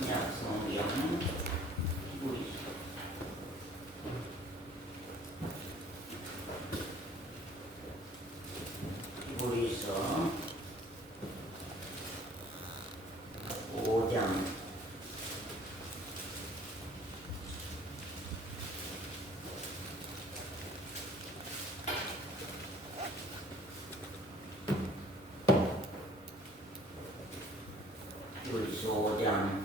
신약 성경 히브리서 5장 히브리서 5장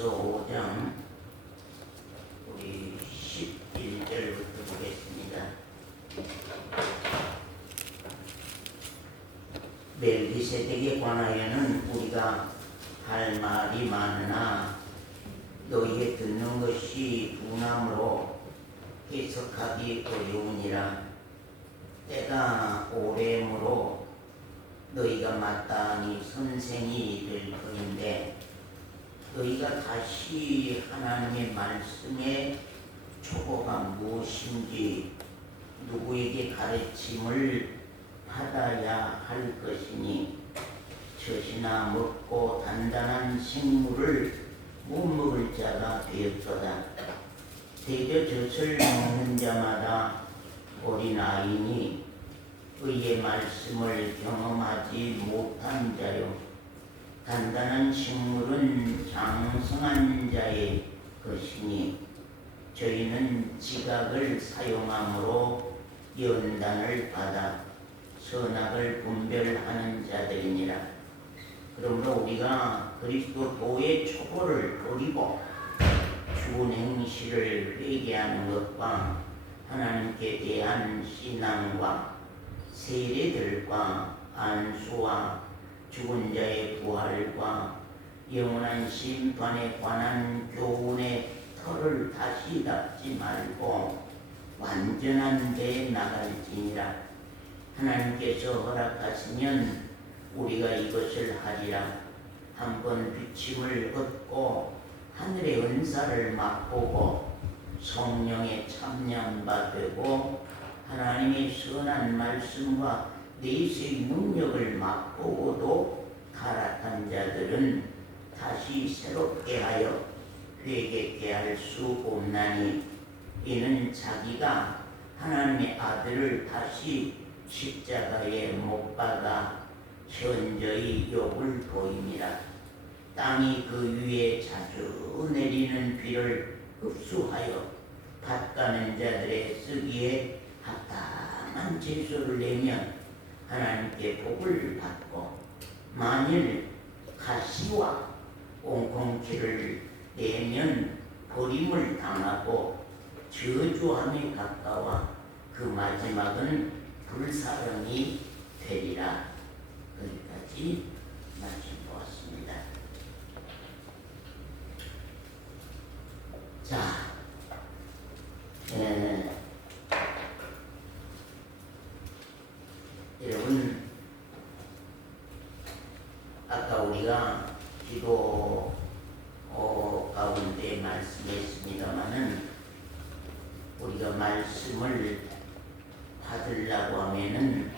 5장 우리 11절부터 보겠습니다. 멜기세덱에 관하여는 우리가 할 말이 많으나 너희의 듣는 것이 둔함으로 해석하기 어려우니라. 때가 오래므로 너희가 마땅히 선생이 될 터인데 너희가 다시 하나님의 말씀의 초보가 무엇인지 누구에게 가르침을 받아야 할 것이니 젖이나 먹고 단단한 식물을 못 먹을 자가 되었도다. 대저 젖을 먹는 자마다 어린아이니 의의 말씀을 경험하지 못한 자요. 단단한 식물은 장성한 자의 것이니 저희는 지각을 사용함으로 연단을 받아 선악을 분별하는 자들이니라. 그러므로 우리가 그리스도의 초보를 버리고 죽은 행실을 회개하는 것과 하나님께 대한 신앙과 세례들과 안수와 죽은 자의 부활과 영원한 심판에 관한 교훈의 털을 다시 닫지 말고 완전한 데에 나갈지니라. 하나님께서 허락하시면 우리가 이것을 하리라. 한번 비침을 얻고 하늘의 은사를 맛보고 성령의 참여바 되고 하나님의 선한 말씀과 내세의 능력을 맛보고도 타락한 자들은 다시 새롭게 하여 회개케 할 수 없나니 이는 자기가 하나님의 아들을 다시 십자가에 못 박아 현저히 욕을 보임이라. 땅이 그 위에 자주 내리는 비를 흡수하여 밭가는 자들의 쓰기에 합당한 채소를 내면 하나님께 복을 받고 만일 가시와 옹콩키를 내면 버림을 당하고 저주함에 가까워 그 마지막은 불사령이 되리라. 여기까지 말씀 보았습니다. 자, 여러분, 아까 우리가 기도 가운데 말씀했습니다마는 우리가 말씀을 받으려고 하면은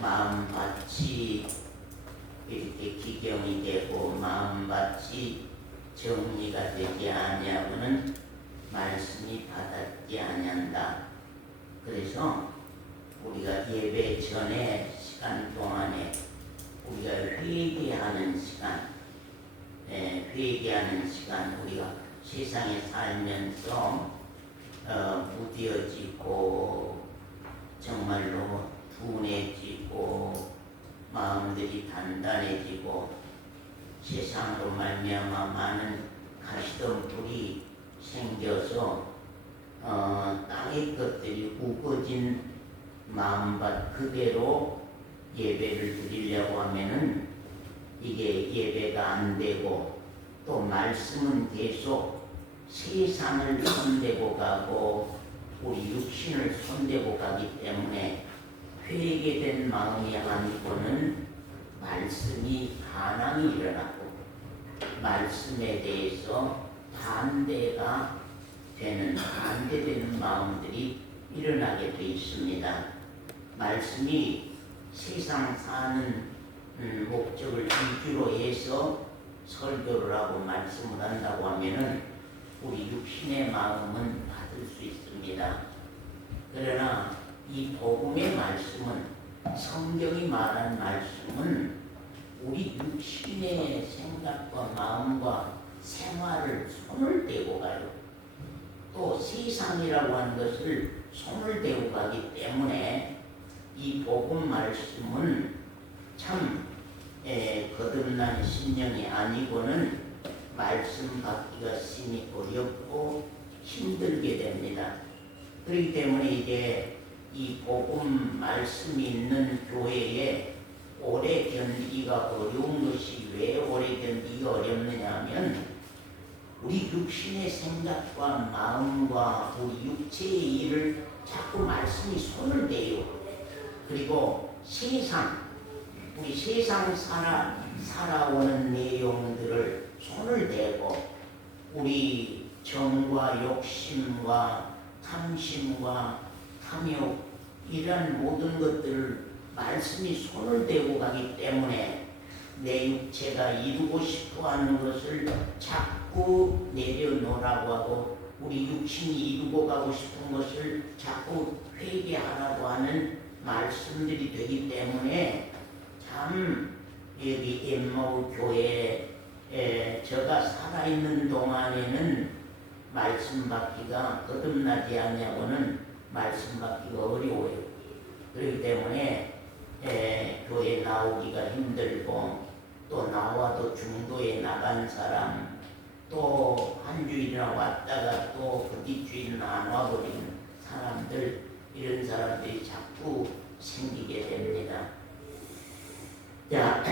마음밭이 이렇게 기경이 되고 마음밭이 정리가 되지 아니하고는 말씀이 받았지 아니한다. 그래서 우리가 예배 전에 시간 동안에 우리가 회개하는 시간, 우리가 세상에 살면서 무뎌지고 정말로 둔해지고 마음들이 단단해지고 세상으로 말미암아 많은 가시덤불이 생겨서 땅의 것들이 우거진 마음밭 그대로 예배를 드리려고 하면은 이게 예배가 안 되고 또 말씀은 계속 세상을 손대고 가고 우리 육신을 손대고 가기 때문에 회개된 마음이 아니고는 말씀이 반항이 일어나고 말씀에 대해서 반대가 되는 반대되는 마음들이 일어나게 되어 있습니다. 말씀이 세상 사는 목적을 이유로 해서 설교를 하고 말씀을 한다고 하면은 우리 육신의 마음은 받을 수 있습니다. 그러나 이 복음의 말씀은, 성경이 말한 말씀은 우리 육신의 생각과 마음과 생활을 손을 대고 가요. 또 세상이라고 하는 것을 손을 대고 가기 때문에 이 복음 말씀은 참 거듭난 신령이 아니고는 말씀 받기가 심히 어렵고 힘들게 됩니다. 그렇기 때문에 이제 이 복음 말씀이 있는 교회에 오래 견디기가 어려운 것이 왜 오래 견디기가 어렵느냐 하면 우리 육신의 생각과 마음과 우리 육체의 일을 자꾸 말씀이 손을 대요. 그리고 우리 세상 살아오는 내용들을 손을 대고 우리 정과 욕심과 탐심과 탐욕 이런 모든 것들을 말씀이 손을 대고 가기 때문에 내 육체가 이루고 싶어하는 것을 자꾸 내려놓으라고 하고 우리 육신이 이루고 가고 싶은 것을 자꾸 회개하라고 하는 말씀들이 되기 때문에 참 여기 엠마오 교회에 제가 살아있는 동안에는 말씀 받기가 거듭나지 않냐고는 말씀 받기가 어려워요. 그렇기 때문에 교회 나오기가 힘들고 또 나와도 중도에 나간 사람 또 한 주일이나 왔다가 또 그 뒷주일은 안 와버리는 사람들 이런 사람들이 자꾸 생기게 됩니다. 자,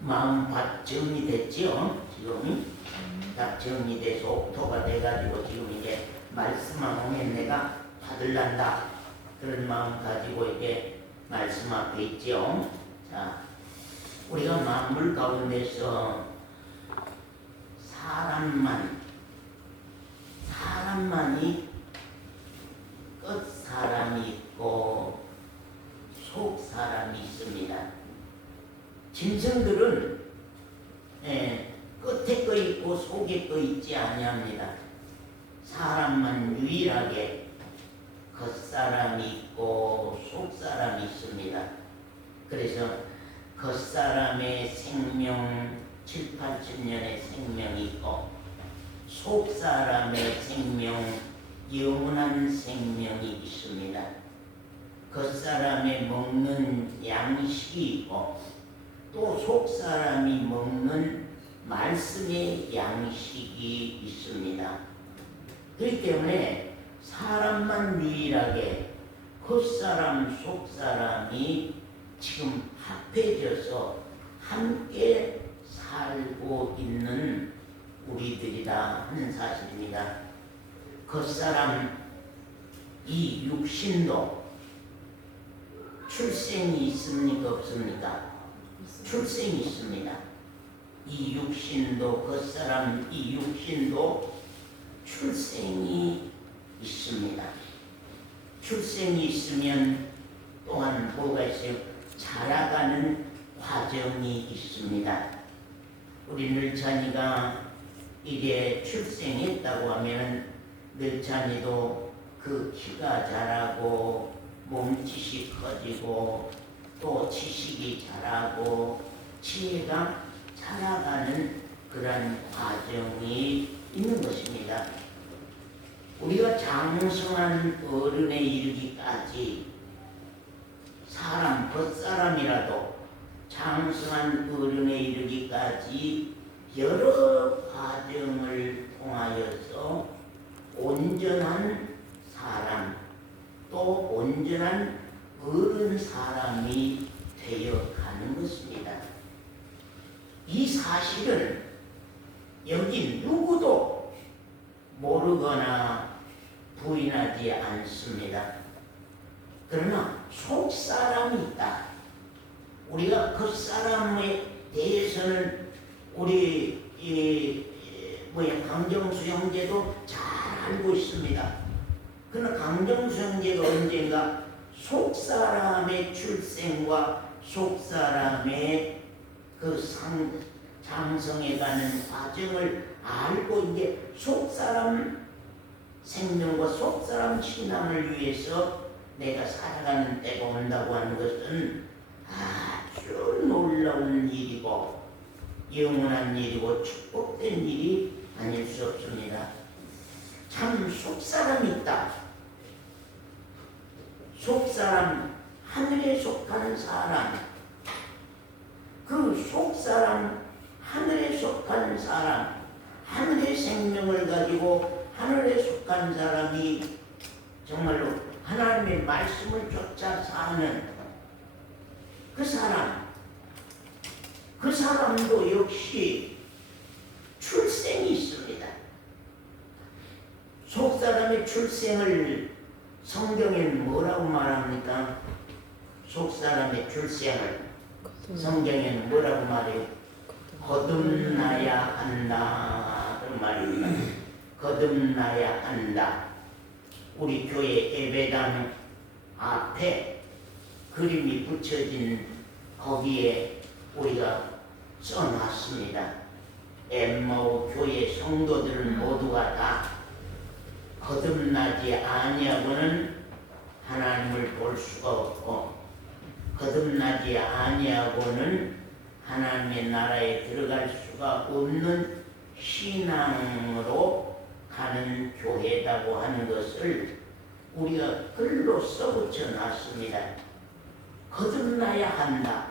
마음 정리됐죠? 지금 다 정리돼서 옥토가 돼가지고 지금 이제 말씀만 오면 내가 받을란다 그런 마음 가지고 이제 말씀 앞에 있죠. 자, 우리가 만물 가운데서 사람만이 끝사람이 있고 속사람이 있습니다. 짐승들은 끝에 거 있고 속에 거 있지 아니합니다. 사람만 유일하게 겉사람이 있고 속사람이 있습니다. 그래서 겉사람의 생명 7, 80년의 생명이 있고 속사람의 생명 영원한 생명이 있습니다. 겉사람의 먹는 양식이 있고 또 속사람이 먹는 말씀의 양식이 있습니다. 그렇기 때문에 사람만 유일하게 겉사람 속사람이 지금 합해져서 함께 살고 있는 우리들이다 하는 사실입니다. 겉사람 이 육신도 출생이 있습니까 없습니까? 출생이 있습니다. 이 육신도 겉사람 이 육신도 출생이 있습니다. 출생이 있으면 또한 뭐가 있어요? 자라가는 과정이 있습니다. 우리 늘찬이가 이게 출생했다고 하면 늘찬이도 그 키가 자라고 몸짓이 커지고 또 지식이 자라고 지혜가 자라가는 그런 과정이 있는 것입니다. 우리가 장성한 어른에 이르기까지 겉사람이라도 장성한 어른에 이르기까지 여러 과정을 통하여서 온전한 사람 또 온전한 어른 사람이 되어가는 것입니다. 이 사실은 여기 누구도 모르거나 부인하지 않습니다. 그러나 속사람이 있다. 우리가 겉사람에 대해서는 우리 강정수 형제도 잘 알고 있습니다. 그러나 강정수 형제가 언젠가 속사람의 출생과 속사람의 그 장성해가는 과정을 알고 이제 속사람 생명과 속사람 신앙을 위해서 내가 살아가는 때가 온다고 하는 것은 아주 놀라운 일이고 영원한 일이고 축복된 일이 아닐 수 없습니다. 참 속사람이 있다. 속사람, 하늘에 속하는 사람, 그 속사람, 하늘에 속하는 사람, 하늘의 생명을 가지고 하늘에 속한 사람이 정말로 하나님의 말씀을 쫓아 사는 그 사람, 그 사람도 역시 출생이 있습니다. 속사람의 출생을 성경에는 뭐라고 말합니까? 속사람의 출생을 성경에는 뭐라고 말해요? 거듭나야 한다 그 말입니다. 거듭나야 한다. 우리 교회 예배당 앞에 그림이 붙여진 거기에 우리가 써놨습니다. 엠마오 교회 성도들은 모두가 다 거듭나지 아니하고는 하나님을 볼 수가 없고 거듭나지 아니하고는 하나님의 나라에 들어갈 수가 없는 신앙으로 가는 교회라고 하는 것을 우리가 글로 써붙여 놨습니다. 거듭나야 한다.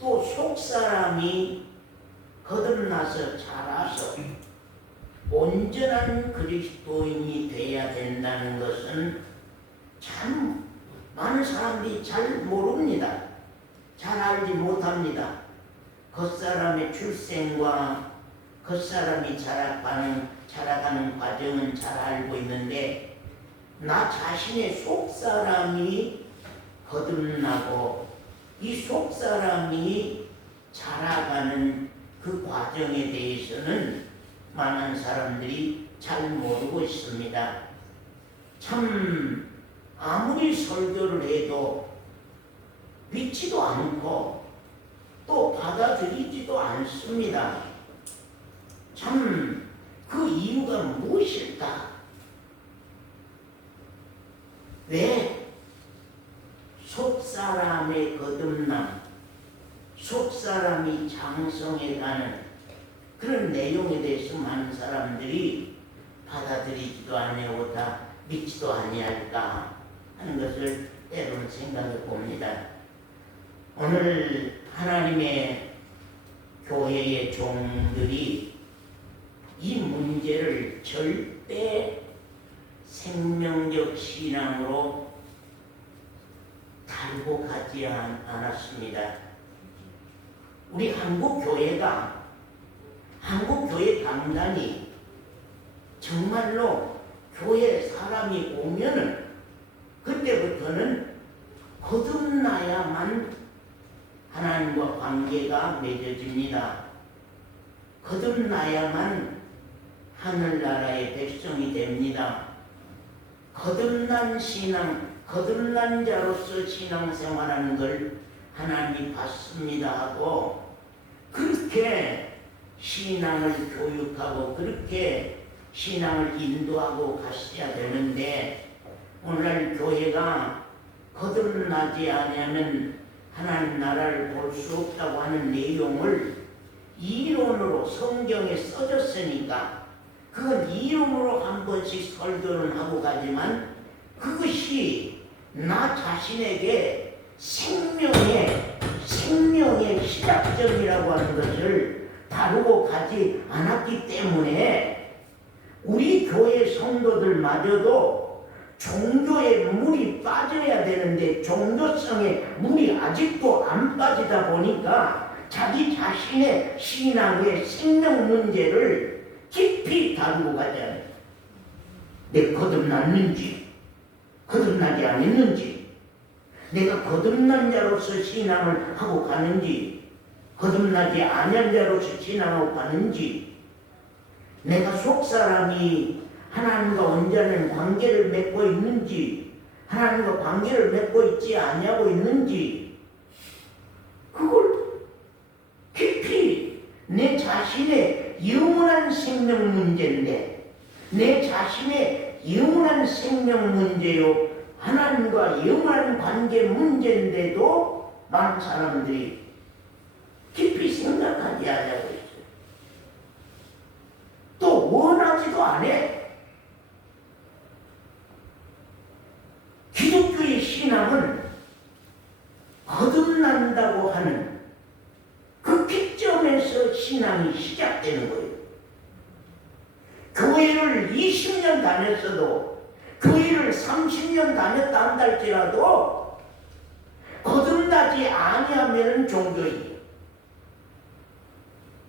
또 속사람이 거듭나서 자라서 온전한 그리스도인이 되어야 된다는 것은 참 많은 사람들이 잘 모릅니다. 잘 알지 못합니다. 겉사람의 출생과 겉사람이 자라가는 과정은 잘 알고 있는데 나 자신의 속사람이 거듭나고 이 속사람이 자라가는 그 과정에 대해서는 많은 사람들이 잘 모르고 있습니다. 참 아무리 설교를 해도 믿지도 않고 또 받아들이지도 않습니다. 참 그 이유가 무엇일까? 왜 속사람의 거듭남, 속사람이 장성해가는 그런 내용에 대해서 많은 사람들이 받아들이지도 아니하고 다 믿지도 아니할까 하는 것을 때로는 생각해 봅니다. 오늘 하나님의 교회의 종들이 이 문제를 절대 생명적 신앙으로 달고 가지 않았습니다. 우리 한국교회가 한국교회 강단이 정말로 교회 사람이 오면은 그때부터는 거듭나야만 하나님과 관계가 맺어집니다. 거듭나야만 하늘나라의 백성이 됩니다. 거듭난 신앙, 거듭난 자로서 신앙생활하는 걸 하나님이 받습니다 하고 그렇게 신앙을 교육하고 그렇게 신앙을 인도하고 가셔야 되는데 오늘날 교회가 거듭나지 않으면 하나님 나라를 볼 수 없다고 하는 내용을 이론으로 성경에 써졌으니까 그건 이론으로 한 번씩 설교는 하고 가지만 그것이 나 자신에게 생명의 시작점이라고 하는 것을 다루고 가지 않았기 때문에 우리 교회 성도들마저도 종교에 물이 빠져야 되는데 종교성에 물이 아직도 안 빠지다 보니까 자기 자신의 신앙의 생명 문제를 깊이 다루고 가잖아요. 내가 거듭났는지 거듭나지 않았는지 내가 거듭난 자로서 신앙을 하고 가는지 거듭나지 아니한 자로서 신앙하고 가는지 내가 속사람이 하나님과 온전한 관계를 맺고 있는지 하나님과 관계를 맺고 있지 아니하고 있는지 그걸 깊이 내 자신의 영원한 생명 문제인데 내 자신의 영원한 생명 문제요 하나님과 영원한 관계 문제인데도 많은 사람들이 깊이 생각하지 않고 있어요. 또 원하지도 않아. 기독교의 신앙은 거듭난다고 하는 그 기점에서 신앙이 시작되는 거예요. 교회를 20년 다녔어도 교회를 30년 다녔다 한다 할지라도 거듭나지 아니하면 종교이에요.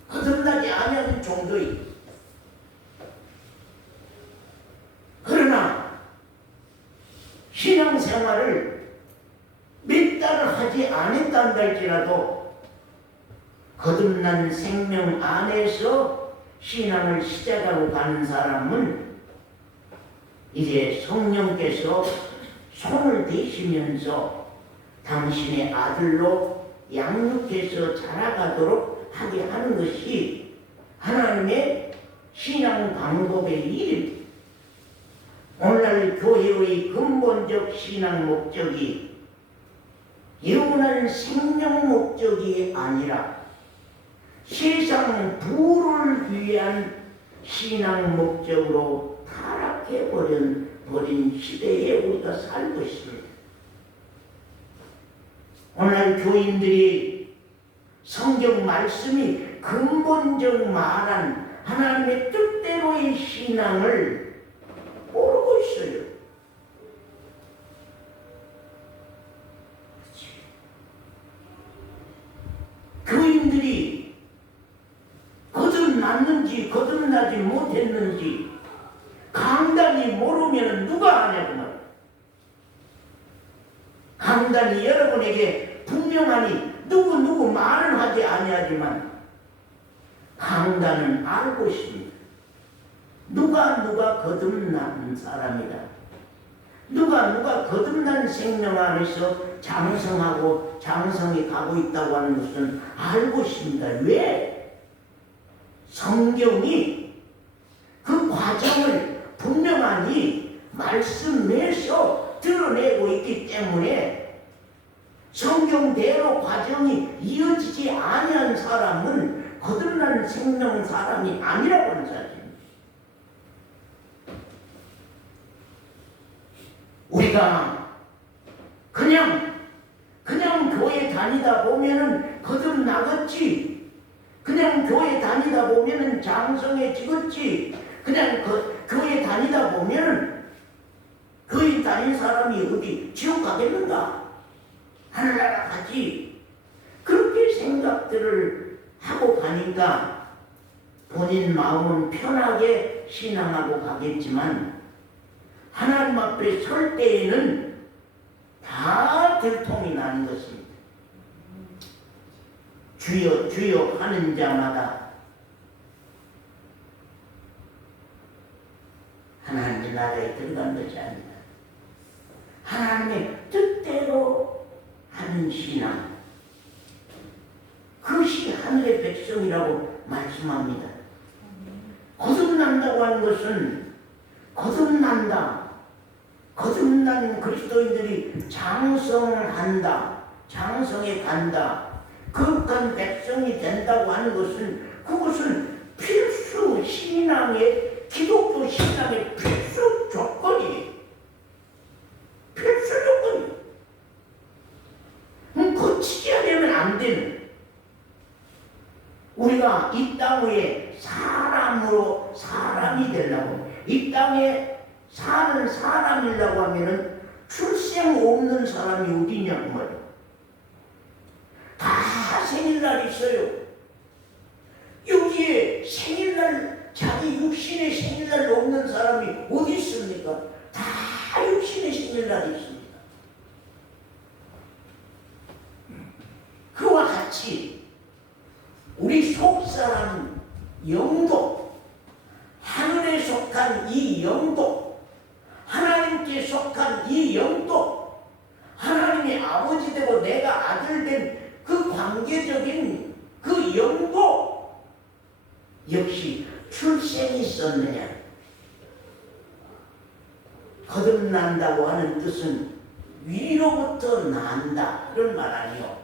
거듭나지 아니하면 종교이에요. 그러나 신앙생활을 몇 달을 하지 않았다 한다 할지라도 거듭난 생명 안에서 신앙을 시작하고 가는 사람은 이제 성령께서 손을 대시면서 당신의 아들로 양육해서 자라가도록 하게 하는 것이 하나님의 신앙 방법의 일입니다. 오늘날 교회의 근본적 신앙 목적이 영원한 생명 목적이 아니라 세상 부를 위한 신앙 목적으로 타락해버린 시대에 우리가 살고 있습니다. 오늘 교인들이 성경 말씀이 근본적 말한 하나님의 뜻대로의 신앙을 모르고 있어요. 교인들이 거듭났는지 거듭나지 못했는지 강단이 모르면 누가 아냐고 말이야. 강단이 여러분에게 분명하니 누구 말은 하지 아니하지만 강단은 알고 있습니다. 누가 거듭난 사람이다. 누가 거듭난 생명 안에서 장성하고 장성이 가고 있다고 하는 것은 알고 있습니다. 왜? 성경이 그 과정을 분명하니 말씀에서 드러내고 있기 때문에 성경대로 과정이 이어지지 아니한 사람은 거듭난 생명 사람이 아니라고 하는 사실입니다. 우리가 그냥 교회 다니다 보면은 거듭나겠지. 그냥 교회 다니다 보면은 장성해지겠지. 그냥 교회 다니다 보면은 교회 다닌 사람이 어디 지옥 가겠는가? 하늘나라 가지. 그렇게 생각들을 하고 가니까 본인 마음은 편하게 신앙하고 가겠지만 하나님 앞에 설 때에는 다 들통이 나는 것입니다. 주여 주여 하는 자마다 하나님의 나라에 들어간 것이 아니다. 하나님의 뜻대로 하는 신앙, 그것이 하늘의 백성이라고 말씀합니다. 거듭난다고 하는 것은 거듭난 그리스도인들이 장성한다, 장성해 간다, 거룩한 백성이 된다고 하는 것은 그것은 필수 신앙의 기독교 신앙의 필수 조건이에요. 필수 조건이에요. 거치지 않으면 안 되는, 우리가 이 땅 위에 사람으로 사람이 되려고, 이 땅에 사는 사람이라고 하면은 출생 없는 사람이 어디냐고 말이야. 다 생일날 있어요. 여기에 생일날, 자기 육신의 생일날 없는 사람이 어디 있습니까? 다 육신의 생일날이 있습니다. 그와 같이 우리 속사람 영도, 하늘에 속한 이 영도, 하나님께 속한 이 영도 하나님의 아버지 되고 내가 아들 된 그 관계적인 그 영도 역시 출생이 있었느냐. 거듭난다고 하는 뜻은 위로부터 난다 그런 말 아니요.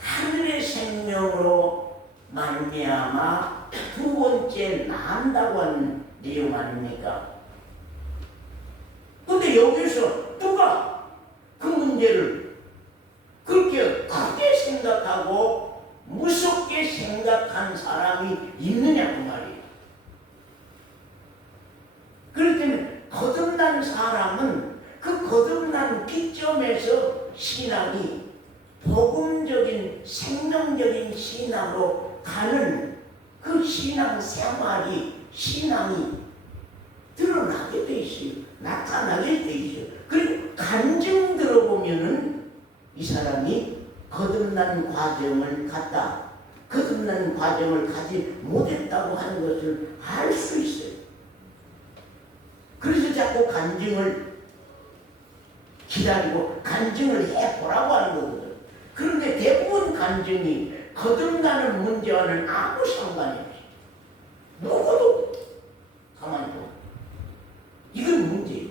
하늘의 생명으로 말미암아 두 번째 난다고 하는 내용 아닙니까? 근데 여기서 누가 그 문제를 그렇게 크게 생각하고 무섭게 생각한 사람이 있느냐 그 말이에요. 그렇기 때문에 거듭난 사람은 그 거듭난 기점에서 신앙이 복음적인 생명적인 신앙으로 가는 그 신앙 생활이 신앙이 드러나게 돼 있어요. 나타나게 돼 있어요. 그리고 간증 들어보면은 이 사람이 거듭난 과정을 갔다. 거듭난 과정을 가지 못했다고 하는 것을 알 수 있어요. 그래서 자꾸 간증을 기다리고 간증을 해보라고 하는 거거든. 그런데 대부분 간증이 거듭나는 문제와는 아무 상관이 없어요. 누구도 가만히 봐. 이건 문제예요.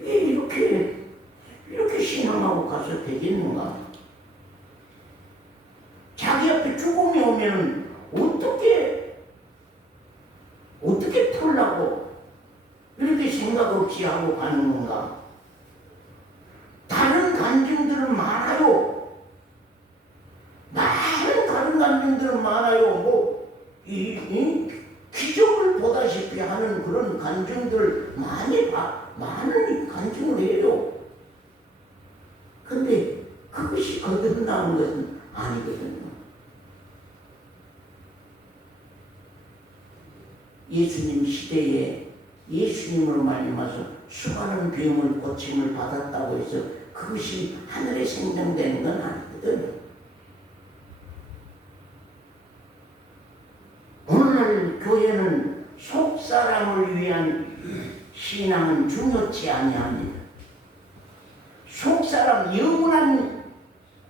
왜 이렇게 신앙하고 가서 되겠는가? 자기 앞에 죽음이 오면 어떻게 풀라고 이렇게 생각 없이 하고 가는 건가? 다른 간증들은 많아요. 다른 간증들은 많아요. 기적을 보다시피 하는 그런 간증들 많은 간증을 해요. 근데 그것이 거듭나는 것은 아니거든요. 예수님 시대에 예수님으로 말미암아서 수많은 병을 고침을 받았다고 해서 그것이 하늘에 생명되는 건 아니거든요. 오늘날 교회는 속사람을 위한 신앙은 중요치 아니합니다. 속사람 영원한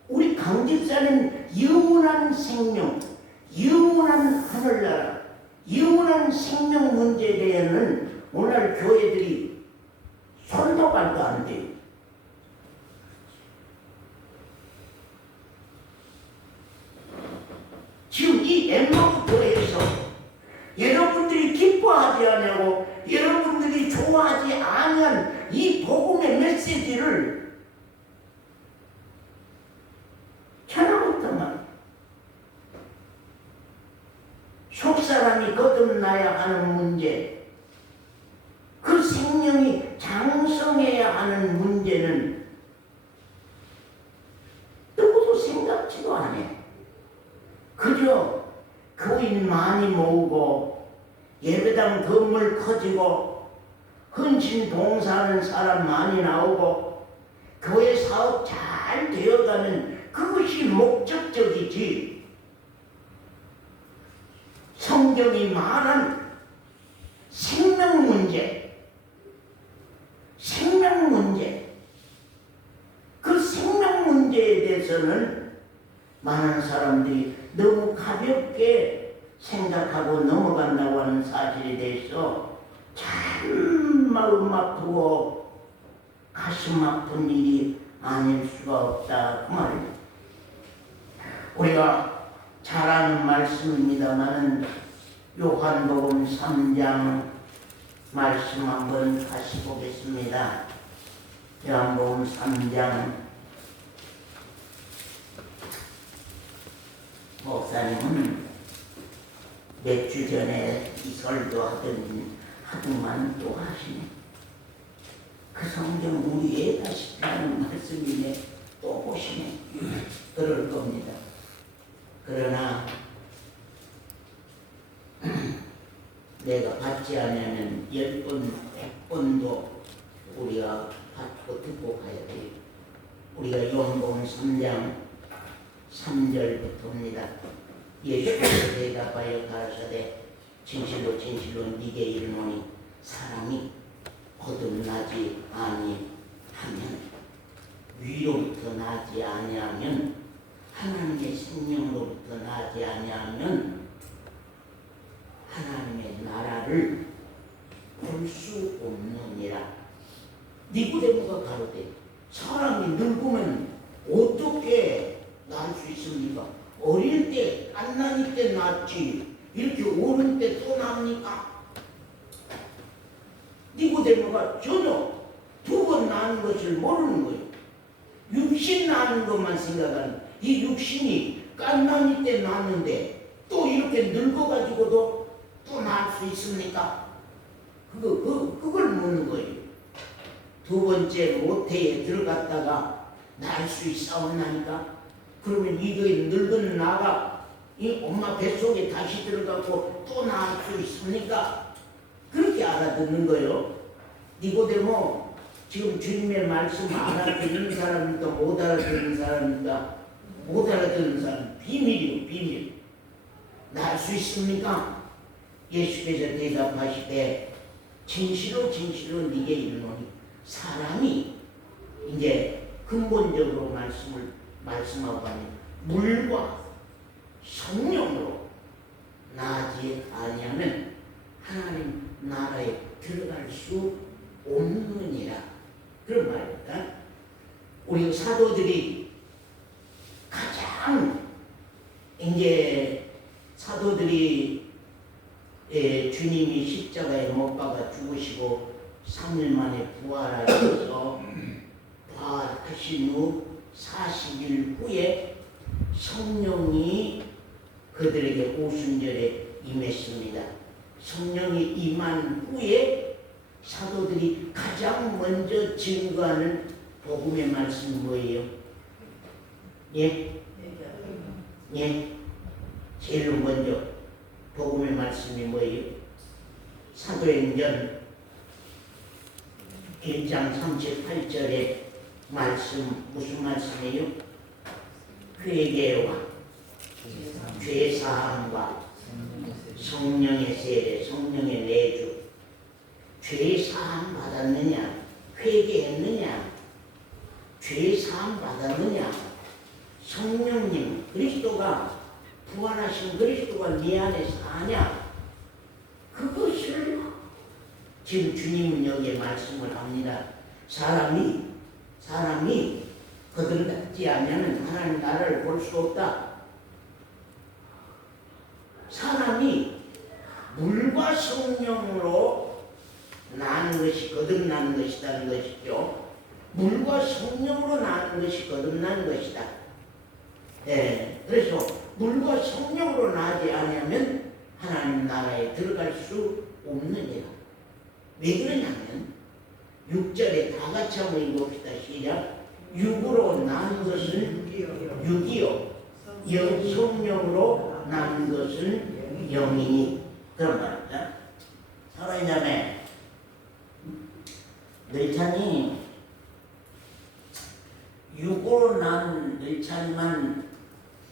우리 강집사는 영원한 생명, 영원한 하늘나라, 영원한 생명 문제에 대해서는 오늘 교회들이 손도 발도 안 돼요. 지금 이 엠마오교회에서 여러분들이 기뻐하지 않냐고 여러분들이 좋아하지 않은 이 복음의 메시지를 전하겠단 말이에요. 속사람이 거듭나야 하는 문제, 그 생명이 장성해야 하는 문제는 누구도 생각지도 않아요. 그저 교인 많이 모으고 예배당 건물 커지고 헌신 봉사하는 사람 많이 나오고 교회 사업 잘 되어가는 그것이 목적적이지, 성경이 말한 생명 문제, 그 생명 문제에 대해서는 많은 사람들이 너무 가볍게 생각하고 넘어간다고 하는 사실에 대해서 참 마음 아프고 가슴 아픈 일이 아닐 수가 없다 그 말입니다. 우리가 잘 아는 말씀입니다마는 요한복음 3장 말씀 한번 다시 보겠습니다. 요한복음 3장. 목사님은 몇 주 전에 이설도 하더만 또 하시네. 그 성경 우리 애다시피 하는 말씀이네. 또 보시네. 그럴 겁니다. 그러나 내가 받지 않으면 10번, 100번도 우리가 받고 듣고 가야 돼요. 우리 우리가 요한복음 3장 3절부터입니다. 예수께서 대답하여 가라사대 진실로 진실로 네게 이르노니 사람이 거듭나지 아니하면 위로부터 나지 아니하면 하나님의 생명으로부터 나지 아니하면 하나님의 나라를 볼 수 없느니라. 니고데모가 가로되 사람이 늙으면 어떻게 날 수 있습니까? 어릴 때 갓난이 때 낳지 이렇게 오는 때 또 납니까? 니고데모가 전혀 두 번 낳은 것을 모르는 거예요. 육신 낳는 것만 생각하는, 이 육신이 갓난이 때 낳는데 또 이렇게 늙어가지고도 또 낳을 수 있습니까? 그걸 묻는 거예요. 두 번째 모태에 들어갔다가 낳을 수 있사옵나니까? 그러면 이거에 늙은 나가 이 엄마 뱃속에 다시 들어가고 또 낳을 수 있습니까? 그렇게 알아듣는 거예요. 니고데모 지금 주님의 말씀 알아듣는 사람입니까? 못 알아듣는 사람입니까? 못 알아듣는 사람. 비밀이요, 비밀. 낳을 수 있습니까? 예수께서 대답하시되 진실로 진실로 네게 이르노니 사람이 이제 근본적으로 말씀하고 하니 물과 성령으로 나지 아니하면 하나님 나라에 들어갈 수 없느니라. 그런 말입니다. 우리 사도들이 가장 이제 사도들이 주님이 십자가에 못 박아 죽으시고 3일 만에 부활하셔서 부활하신 후 40일 후에 성령이 그들에게 오순절에 임했습니다. 성령이 임한 후에 사도들이 가장 먼저 증거하는 복음의 말씀이 뭐예요? 예? 예? 제일 먼저 복음의 말씀이 뭐예요? 사도행전 1장 38절의 말씀 무슨 말씀이에요? 회개와 죄사함과 성령의 세례, 성령의 내주. 죄사함 받았느냐? 회개했느냐? 죄사함 받았느냐? 성령님 그리스도가 부활하신 그리스도가 네 안에 사냐? 그것을 지금 주님은 여기에 말씀을 합니다. 사람이 거듭나지 않으면 하나님 나라를 볼 수 없다. 사람이 물과 성령으로 나는 것이 거듭나는 것이라는 것이죠. 물과 성령으로 나는 것이 거듭나는 것이다. 네, 그래서 물과 성령으로 나지 않으면 하나님 나라에 들어갈 수 없느니라. 왜 그러냐면 6절에 다 같이 한번 읽어봅시다. 시작. 육으로 난 것은 육이요 성령으로 난 것은 영이니. 그런 말입니다. 사랑자매 늘찬이 육으로 난 늘찬이만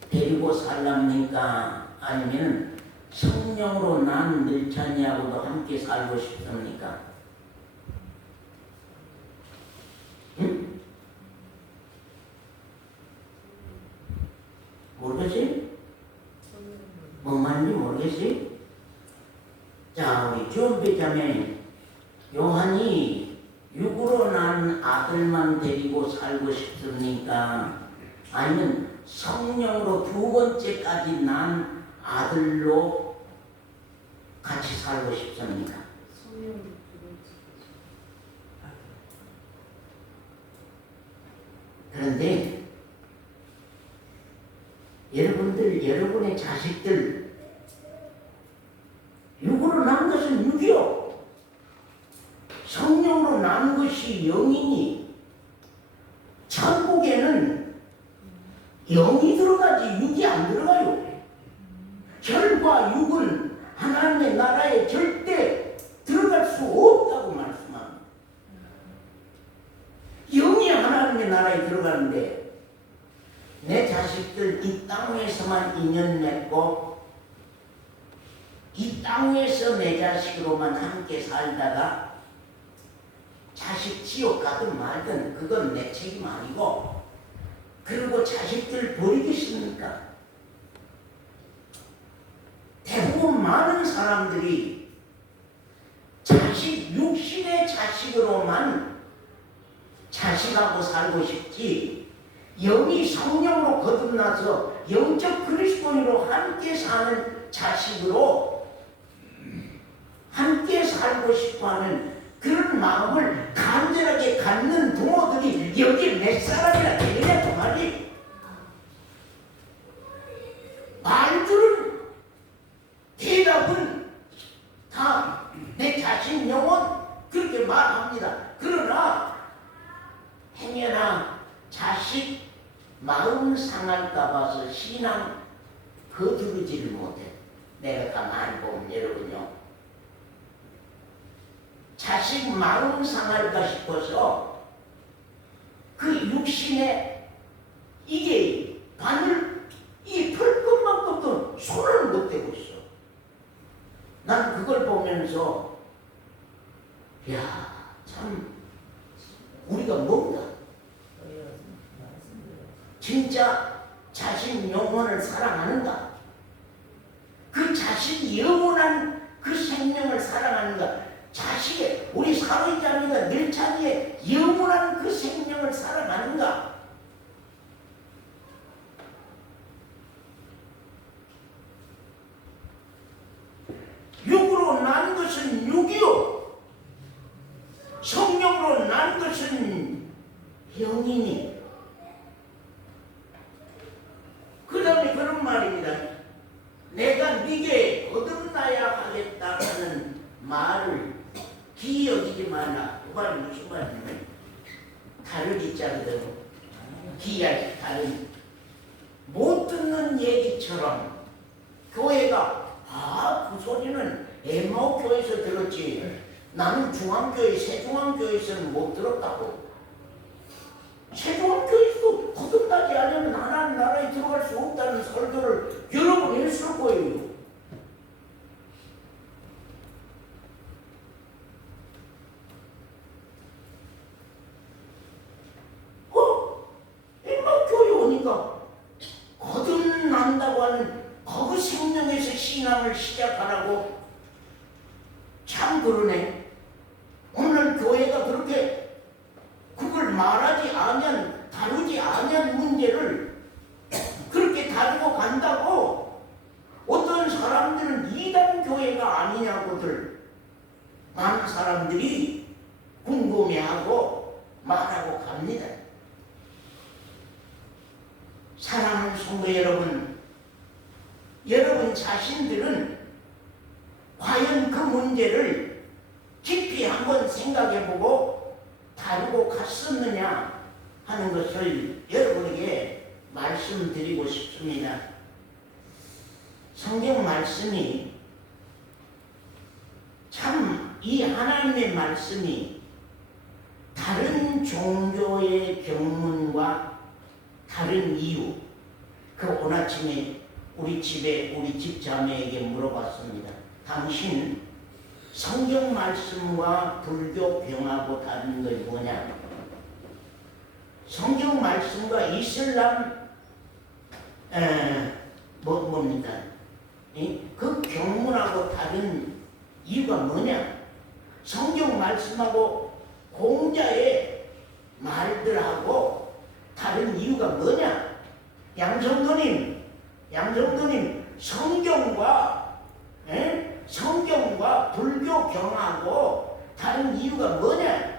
데리고 살랍니까? 아니면 성령으로 난 늘찬이하고도 함께 살고 싶습니까? 응? 모르겠어요? 뭔 말인지 모르겠어요? 자, 우리 주원배자매 요한이 육으로 난 아들만 데리고 살고 싶습니까? 아니면 성령으로 두 번째까지 난 아들로 같이 살고 싶습니까? 성령으로 두 번째. 그런데 여러분의 자식들 육으로 난 것은 육이요 성령으로 난 것이 영이니 천국에는 영이 들어가지 육이 안 들어가요. 혈과 육은 하나님의 나라에 절대 들어갈 수 없다고 말씀합니다. 영이 하나님의 나라에 들어가는데 인연 맺고 이 땅에서 내 자식으로만 함께 살다가 자식 지옥 가든 말든 그건 내 책임 아니고, 그리고 자식들 버리겠습니까? 대부분 많은 사람들이 자식, 육신의 자식으로만 자식하고 살고 싶지, 영이 성령으로 거듭나서 영적 그리스도인으로 함께 사는 자식으로 함께 살고 싶어하는 그런 마음을 간절하게 갖는 부모들이 여기 몇 사람이나 되느냐 그 말이. 말들은 대답은 다 내 자신 영혼 그렇게 말합니다. 그러나 행여나 자식 마음 상할까 봐서 신앙 거두지를 못해. 내가 가만히 보면 여러분요, 자식 마음 상할까 싶어서 그 육신에 이게 바늘 이 펄끔만큼도 손을 못 대고 있어. 난 그걸 보면서 야, 참 우리가 뭔가 진짜 자신 영혼을 사랑하는가? 그 자신 영원한 그 생명을 사랑하는가? 자식의 우리 사회자님과 늘찬이의 영원한 그 생명을 사랑하는가? 육으로 난 것은 육이요, 성령으로 난 것은 영이니. 그 다음에 그런 말입니다. 내가 네게 거듭나야 하겠다 하는 말을 기여기지 말라. 그 말이 무슨 말이냐면 다르기 자거든. 기야 다른 못 듣는 얘기처럼 교회가 그 소리는 엠마오 교회에서 들었지 나는 중앙교회 새중앙교회에서는 못 들었다고. 새중앙교회에서도 거듭나지 않으면 하나님 나라에 들어갈 수 없다는 설교를 여러 번 했을 거예요. 엠마오교회 오니까 거듭난다고 하는 그 생명에서 신앙을 시작하라고. 참 그러네. 오늘 교회가 그렇게 그걸 말하지 않으면 다루지 않은 문제를 그렇게 다루고 간다고 어떤 사람들은 이단 교회가 아니냐고들 많은 사람들이 궁금해하고 말하고 갑니다. 사랑하는 성도 여러분, 여러분 자신들은 과연 그 문제를 깊이 한번 생각해보고 다루고 갔었느냐 하는 것을 여러분에게 말씀드리고 싶습니다. 성경 말씀이 참 이 하나님의 말씀이 다른 종교의 경문과 다른 이유, 그 오늘 아침에 우리 집에 우리 집자매에게 물어봤습니다. 당신 성경 말씀과 불교 병하고 다른 게 뭐냐? 성경 말씀과 이슬람 뭡니까? 그 경문하고 다른 이유가 뭐냐? 성경 말씀하고 공자의 말들하고 다른 이유가 뭐냐? 양성도님 성경과 불교 경하고 다른 이유가 뭐냐?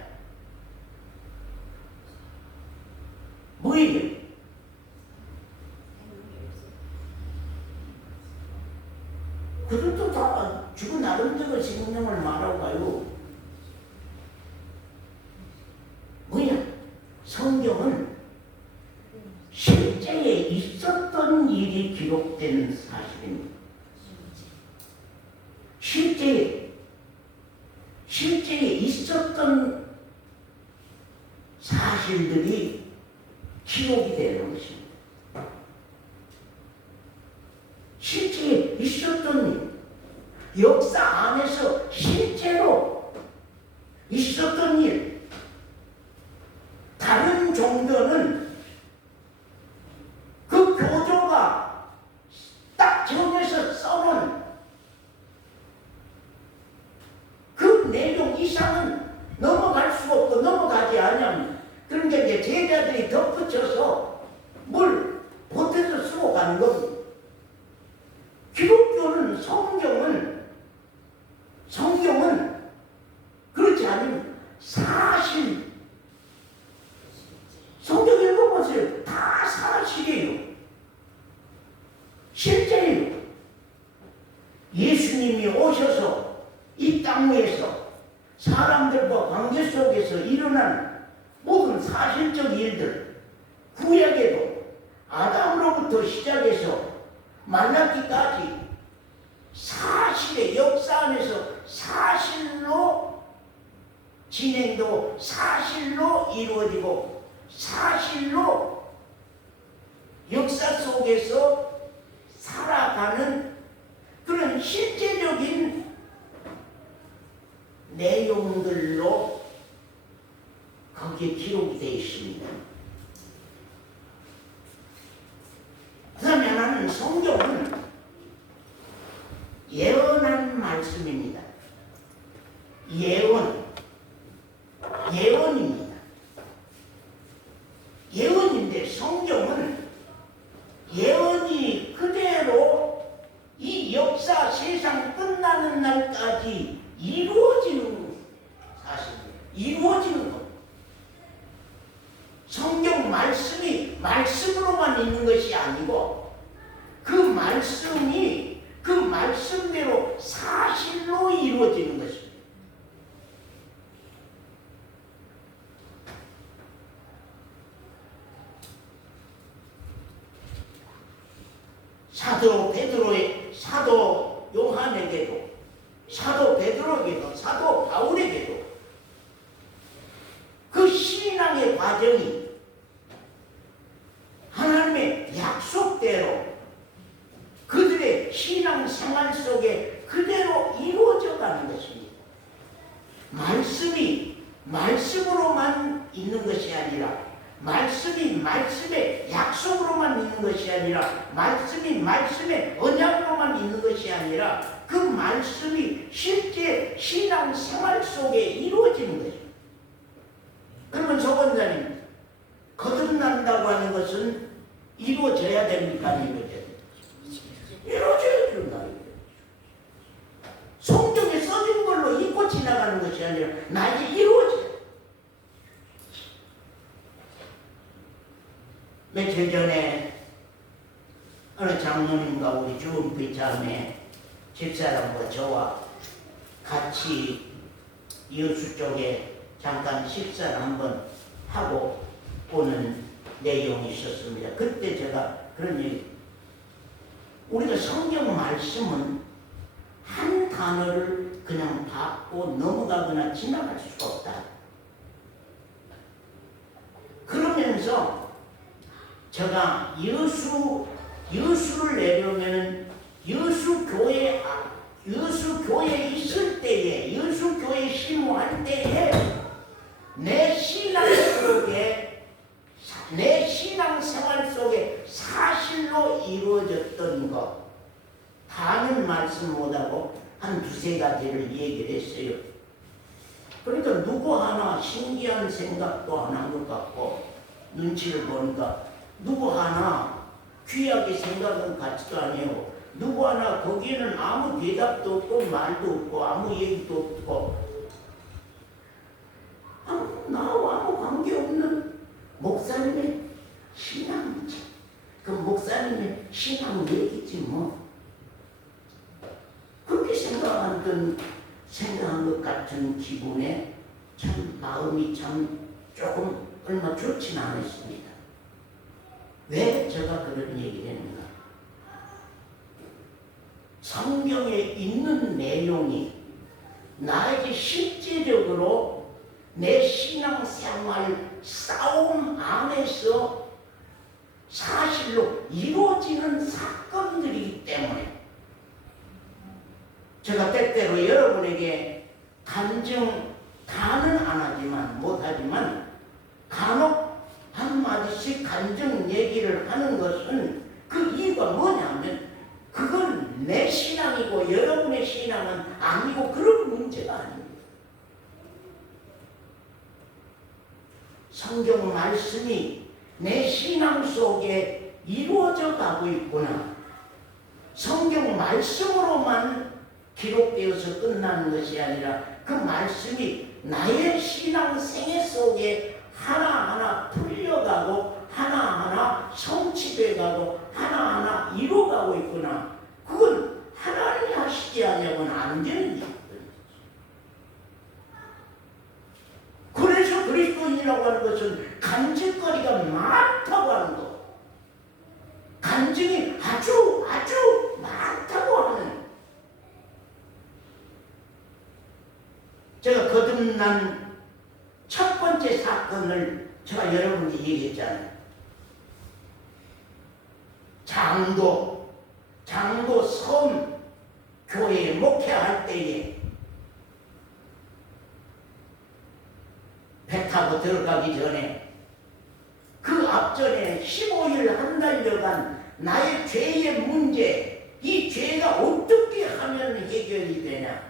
뭐예요? 그것도 다 지금 나름대로 생명을 말하고 가요. 뭐냐? 성경은 실제에 있었던 일이 기록된 사실입니다. 실제에 있었던 사실들이 기록이 되는 것입니다. 실제 있었던 일, 역사 안에서 실제로 있었던 일. 다른 종교는 그 교조가 딱 정해서 써놓은 그 내용 이상은 넘어갈 수가 없고 넘어가지 않으면, 그러니까 이제 제자들이 덧붙여서 뭘 보태서 쓰고 가는 겁니다. 기독교는 성경은 그렇지 않으면 사실, 성경 읽어보세요. 다 사실이에요. 실제예요. 예수님이 오셔서 이 땅 위에서 사람들과 관계 속에서 일어난 모든 사실적 일들, 구약에도 아담으로부터 시작해서 말라기까지 사실의 역사 안에서 사실로 진행도 사실로 이루어지고 사실로 역사 속에서 살아가는 그런 실제적인 내용들로 거기에 기록이 되어 있습니다. 그 다음에 하나는 성경은 예언한 말씀입니다. 예언입니다. 예언인데 성경은 예언이 그대로 이 역사 세상 끝나는 날까지 이루어지는 사실이에요. 이루어지는 것. 성경 말씀이 말씀으로만 있는 것이 아니고 그 말씀이 그 말씀대로 사실로 이루어지는 것입니다. 사도 요한에게도, 사도 베드로에게도, 사도 바울에게도 그 신앙의 과정이 하나님의 약속대로 그들의 신앙 생활 속에 그대로 이루어져 가는 것입니다. 말씀이 말씀으로만 있는 것이 아니라, 말씀이 말씀의 약속으로만 있는 것이 아니라, 말씀이 말씀의 언약으로만 있는 것이 아니라 그 말씀이 실제 신앙 생활 속에 이루어지는 것입니다. 그러면 조건자님, 거듭난다고 하는 것은 이루어져야 됩니까? 이루어져야 된다. 성경에 써진 걸로 잊고 지나가는 것이 아니라 나에게 이루어져요. 며칠 전에 어느 장로님과 우리 주은빛 자매 집사람과 저와 같이 여수 쪽에 잠깐 식사를 한번 하고 오는 내용이 있었습니다. 그때 제가 그런 얘기, 우리가 성경 말씀은 한 단어를 그냥 받고 넘어가거나 지나갈 수가 없다. 그러면서 제가 여수를 내려면 여수교회에 있을 때에, 여수교회 심호할 때에 내 신앙생활 속에 사실로 이루어졌던 것, 다는 말씀 못하고 한 두세 가지를 얘기를 했어요. 그러니까 누구 하나 신기한 생각도 안 한 것 같고, 눈치를 보니까 누구 하나 귀하게 생각은 같지도 아니에요. 누구 하나 거기에는 아무 대답도 없고 말도 없고 아무 얘기도 없고 나와 아무 관계없는 목사님의 신앙이지. 그 목사님의 신앙 얘기지 뭐. 그렇게 생각한 것 같은 기분에 참 마음이 참 조금 얼마 좋지는 않았습니다. 왜 제가 그런 얘기를 했는가? 성경에 있는 내용이 나에게 실제적으로 내 신앙생활 싸움 안에서 사실로 이루어지는 사건들이기 때문에 제가 때때로 여러분에게 간증 다는 안 하지만 못하지만 간혹 한마디씩 간증 얘기를 하는 것은 그 이유가 뭐냐면 그건 내 신앙이고 여러분의 신앙은 아니고 그런 문제가 아닙니다. 성경 말씀이 내 신앙 속에 이루어져 가고 있구나. 성경 말씀으로만 기록되어서 끝나는 것이 아니라 그 말씀이 나의 신앙 생애 속에 하나하나 풀려가고 하나하나 성취돼가고 하나하나 이루어가고 있구나. 그건 하나님이 하시지 않냐고는 안 되는 일이거든요. 그래서 그리스도인이라고 하는 것은 간증거리가 많다고 하는 거. 간증이 아주 많다고 하는. 제가 거듭난 첫 번째 사건을 제가 여러분께 얘기했잖아요. 장도 섬 교회에 목회할 때에 배 타고 들어가기 전에 그 앞전에 15일 한 달여간 나의 죄의 문제, 이 죄가 어떻게 하면 해결이 되냐?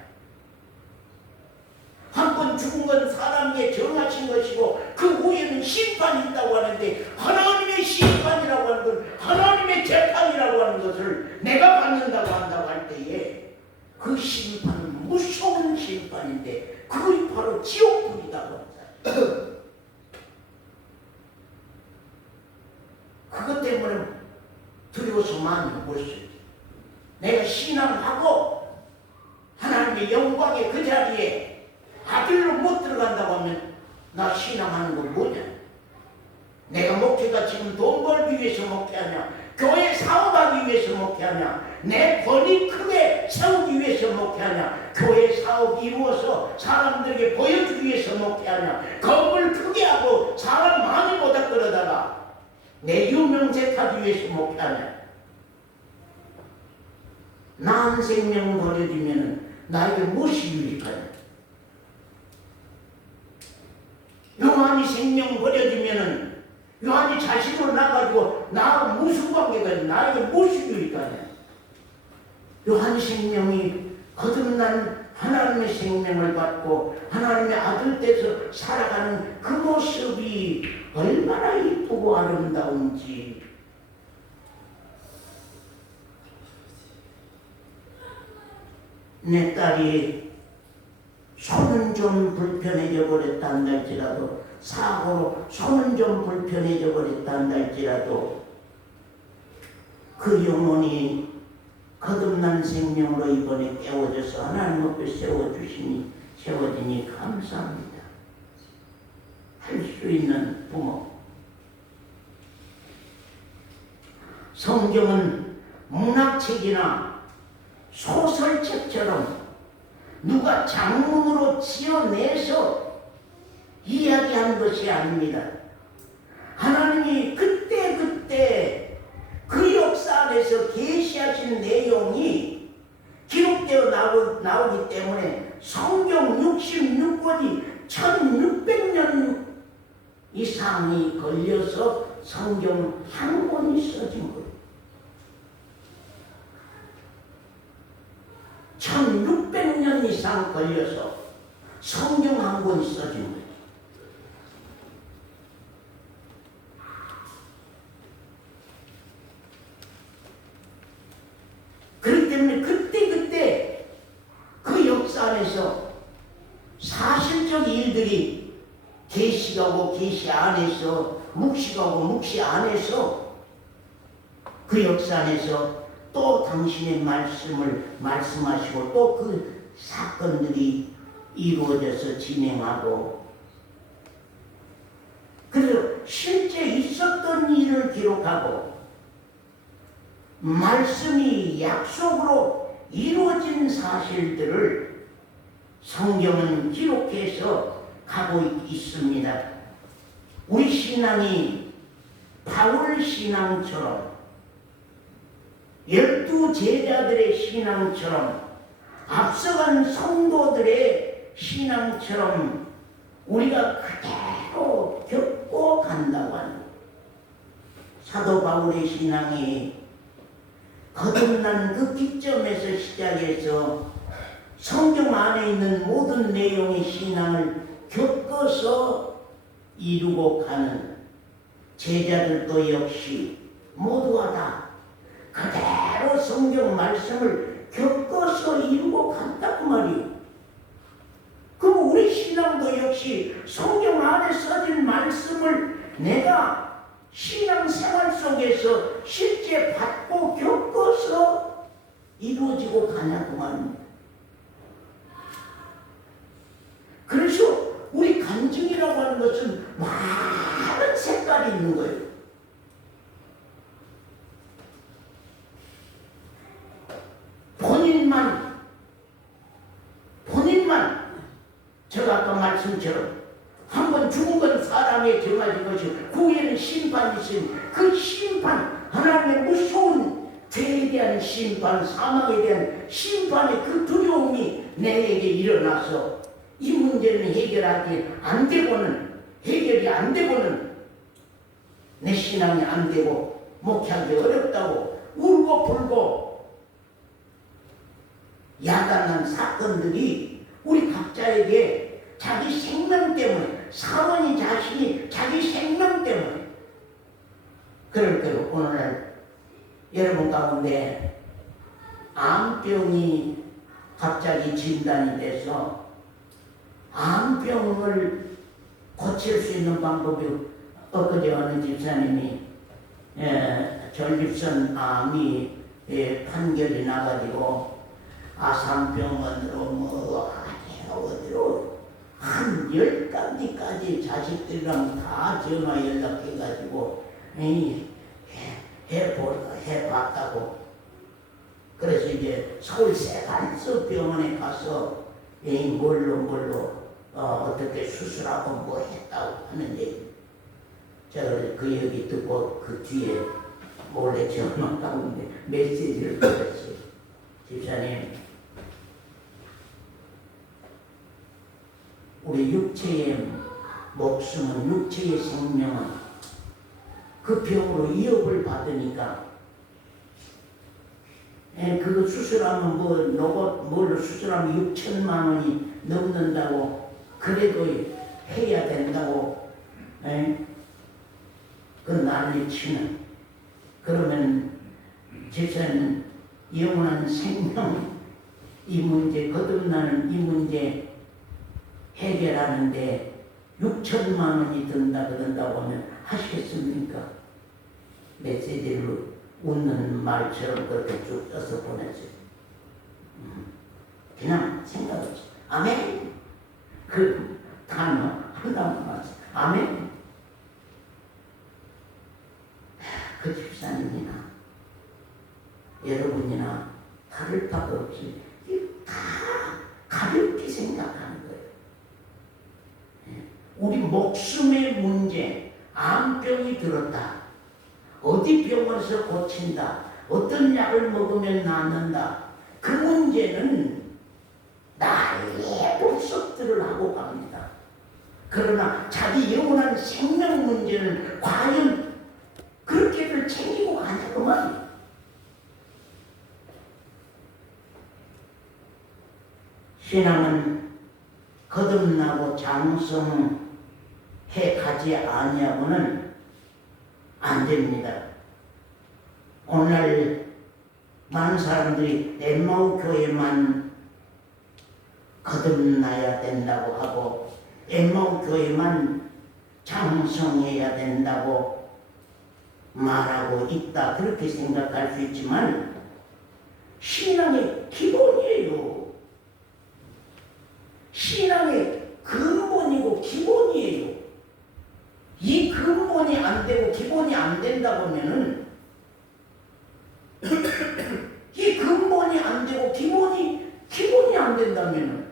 한 번 죽은 건 사람에게 정하신 것이고 그 후에는 심판이 있다고 하는데 하나님의 심판이라고 하는 건 하나님의 재판이라고 하는 것을 내가 받는다고 한다고 할 때에 그 심판은 무서운 심판인데 그것이 바로 지옥불이라고 합니다. 그것 때문에 두려워서 많이 못 써요. 내가 신앙하고 하나님의 영광의 그 자리에 아들로 못 들어간다고 하면 나 신앙하는 건 뭐냐? 내가 목회가 지금 돈 벌기 위해서 목회하냐? 교회 사업하기 위해서 목회하냐? 내 권위 크게 세우기 위해서 목회하냐? 교회 사업 이루어서 사람들에게 보여주기 위해서 목회하냐? 건물 크게 하고 사람 많이 보다 끌어다가 내 유명세 타기 위해서 목회하냐? 난 생명 버려지면 나에게 무엇이 유익하냐? 요한이 생명 버려지면은 요한이 자식으로 나가지고 나하고 무슨 관계가 있냐? 나에게 무엇이 유익하냐? 요한이 생명이 거듭난 하나님의 생명을 받고 하나님의 아들 돼서 살아가는 그 모습이 얼마나 이쁘고 아름다운지. 내 딸이 손은 좀 불편해져 버렸다 한다 할지라도 사고로 손은 좀 불편해져 버렸다 한다 할지라도 그 영혼이 거듭난 생명으로 이번에 깨워져서 하나님 앞에 세워주시니 세워지니 감사합니다. 할 수 있는 부모. 성경은 문학책이나 소설책처럼 누가 장문으로 지어내서 이야기한 것이 아닙니다. 하나님이 그때 그 역사 안에서 계시하신 내용이 기록되어 나오기 때문에 성경 66권이 1600년 이상이 걸려서 성경 한 권이 써진 거예요. 1600년 이상 걸려서 성경 한 권이 써진 거예요. 그렇기 때문에 그때 그 역사 안에서 사실적 일들이 계시가고 계시 안에서 묵시가고 묵시 안에서 그 역사 안에서 또 당신의 말씀을 말씀하시고 또 그 사건들이 이루어져서 진행하고 그래서 실제 있었던 일을 기록하고 말씀이 약속으로 이루어진 사실들을 성경은 기록해서 가고 있습니다. 우리 신앙이 바울 신앙처럼 12 제자들의 신앙처럼 앞서간 성도들의 신앙처럼 우리가 그대로 겪고 간다고 하는 거예요. 사도 바울의 신앙이 거듭난 그 기점에서 시작해서 성경 안에 있는 모든 내용의 신앙을 겪어서 이루고 가는 제자들도 역시 모두가 다 그대로 성경 말씀을 겪어서 이루고 간다고 말이에요. 그럼 우리 신앙도 역시 성경 안에 써진 말씀을 내가 신앙생활 속에서 실제 받고 겪어서 이루어지고 가냐고 말입니다. 그래서 우리 간증이라고 하는 것은 많은 색깔이 있는 거예요. 본인만 제가 아까 말씀처럼 한번 죽은 건 사람의 정하진 것이고 그 후에는 심판이 있으니 그 심판, 하나님의 무서운 죄에 대한 심판, 사망에 대한 심판의 그 두려움이 내게 일어나서 이 문제는 해결이 안 되고는 내 신앙이 안 되고 목회하기 어렵다고 울고 불고 야단난 사건들이 우리 각자에게 자기 생명 때문에 사원이 자신이 자기 생명 때문에 그럴 때로 오늘날 여러분 가운데 암병이 갑자기 진단이 돼서 암병을 고칠 수 있는 방법이 엊그제 어느 집사님이 전립선 암이 판결이 나가지고 아산병원으로 어디로 한 10가지까지 자식들이랑 다 전화 연락해가지고 해봤다고. 그래서 이제 서울 세간서 병원에 가서 뭘로 어떻게 수술하고 뭐 했다고 하는데 제가 그 얘기 듣고 그 뒤에 몰래 전화 가운데 메시지를 보냈어요. 집사님, 우리 육체의 목숨은, 육체의 생명은 그 병으로 위협을 받으니까 그거 수술하면 뭘로 수술하면 6천만 원이 넘는다고 그래도 해야 된다고 그 난리치는. 그러면 집사님, 영원한 생명 이 문제, 거듭나는 이 문제 해결하는데 6천만 원이 든다 그런다고 하면 하시겠습니까? 메시지를 웃는 말처럼 그렇게 쭉 써서 보냈어요. 그냥 생각 없이 아멘. 그 단어 하나만 맞지. 아멘. 그 집사님이나 여러분이나 다를 바가 없이 다 가볍게 생각하는 거예요. 우리 목숨의 문제, 암병이 들었다. 어디 병원에서 고친다. 어떤 약을 먹으면 낫는다. 그 문제는 난리의 불속들을 하고 갑니다. 그러나 자기 영원한 생명 문제는 과연 그렇게들 챙기고 가냐고 말이에요. 신앙은 거듭나고 장성해 가지 아니하고는 안 됩니다. 오늘 많은 사람들이 엠마오 교회만 거듭나야 된다고 하고 엠마오 교회만 장성해야 된다고 말하고 있다. 그렇게 생각할 수 있지만 신앙의 기본이에요. 신앙의 근본이고 기본이에요. 이 근본이 안 되고 기본이 안 된다 보면은 이 근본이 안 되고 기본이 안 된다면은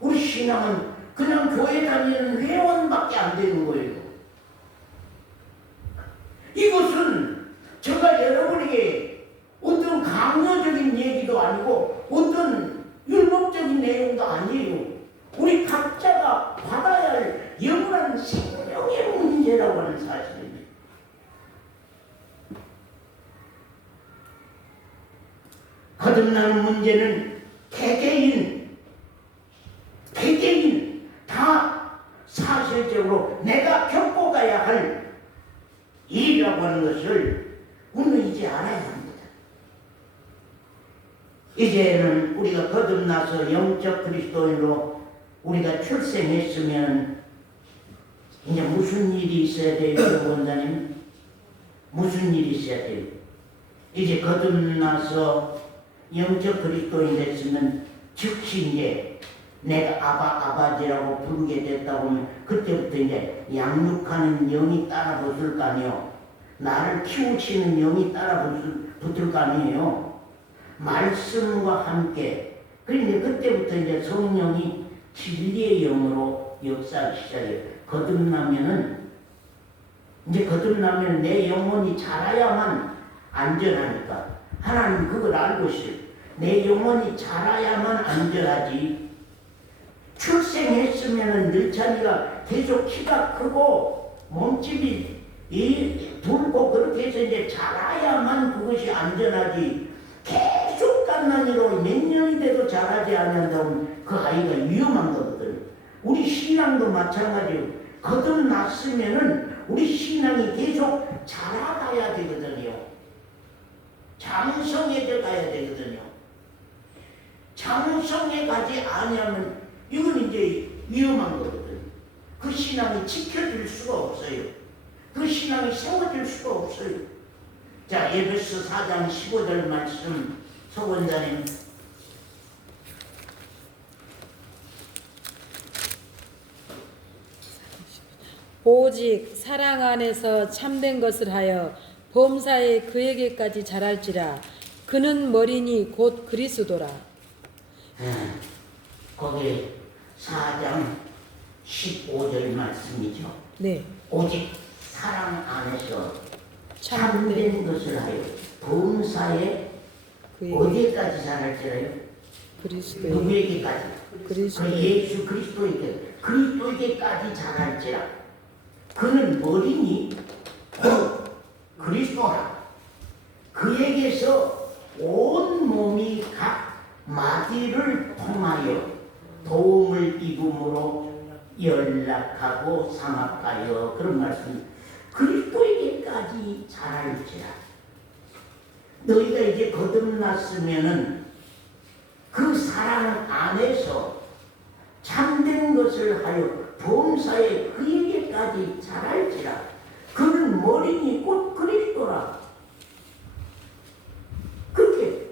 우리 신앙은 그냥 교회 다니는 회원밖에 안 되는 거예요. 이것은 제가 여러분에게 어떤 강요적인 얘기도 아니고 어떤 율법적인 내용도 아니에요. 우리 각자가 받아야 할 영원한 생명의 문제라고 하는 사실입니다. 거듭나는 문제는 개개인 다 사실적으로 내가 겪어가야 할 일이라고 하는 것을 우리는 이제 알아야 합니다. 이제는 우리가 거듭나서 영적 그리스도인으로 우리가 출생했으면 이제 무슨 일이 있어야 돼요, 원장님? 무슨 일이 있어야 돼요? 이제 거듭나서 영적 그리스도인 됐으면 즉시 이제 내가 아바지라고 부르게 됐다고 하면 그때부터 이제 양육하는 영이 따라 붙을 거 아니에요. 나를 키우시는 영이 따라 붙을 거 아니에요. 말씀과 함께. 그러니까 그때부터 이제 성령이 진리의 영으로 역사하기 시작해요. 거듭나면 내 영혼이 자라야만 안전하니까. 하나님 그걸 알고 있어요. 내 영혼이 자라야만 안전하지. 출생했으면 늘찬이가 계속 키가 크고 몸집이 굵고 그렇게 해서 이제 자라야만 그것이 안전하지. 계속 갓난이로 몇 년이 돼도 자라지 않는다면 그 아이가 위험한 거거든요. 우리 신앙도 마찬가지예요. 거듭났으면은 우리 신앙이 계속 자라가야 되거든요. 장성해져 가야 되거든요. 장성해 가지 아니하면 이건 이제 위험한 거거든요. 그 신앙이 지켜질 수가 없어요. 그 신앙이 세워질 수가 없어요. 자, 에베소 4장 15절 말씀 서원자님. 오직 사랑 안에서 참된 것을 하여 범사에 그에게까지 자랄지라. 그는 머리니 곧 그리스도라. 거기 4장 15절 말씀이죠. 네. 오직 사랑 안에서 참된 것을 하여 범사에 어디까지 자랄지라요? 그리스도에. 누구에게까지? 그리스도에. 그 예수 그리스도에게까지 자랄지라. 그는 머리니 그리스도라. 그에게서 온 몸이 각 마디를 통하여 도움을 입음으로 연락하고 상합하여. 그런 말씀. 그리스도에게까지 자랄지라. 너희가 이제 거듭났으면은 그 사랑 안에서 참된 것을 하여 범사에 그에게까지 자랄지라. 그는 머리니 곧 그리스도라. 그렇게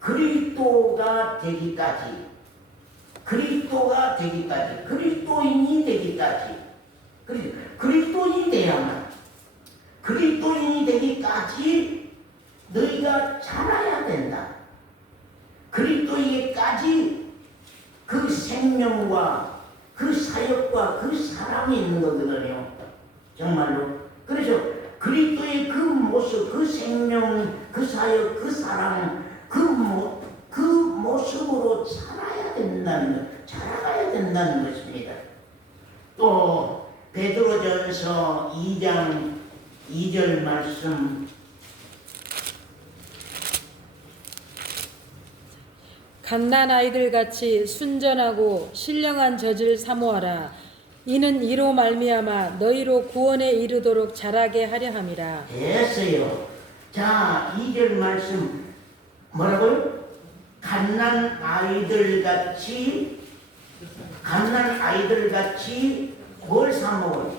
그리스도가 되기까지, 그리스도인이 되기까지, 그리스도인이 되기까지 너희가 자라야 된다. 그리스도에게까지 그 생명과 그 사역과 그 사랑이 있는 거거든요. 정말로. 그래서 그리스도의 그 모습, 그 생명, 그 사역, 그 사랑, 그 모습으로 자라야 된다는 것입니다. 또 베드로전서 2장 2절 말씀. 갓난 아이들 같이 순전하고 신령한 젖을 사모하라. 이는 이로 말미암아 너희로 구원에 이르도록 자라게 하려 함이라. 됐어요. 자, 2절 말씀 뭐라고요? 갓난 아이들 같이 뭘 사모해요?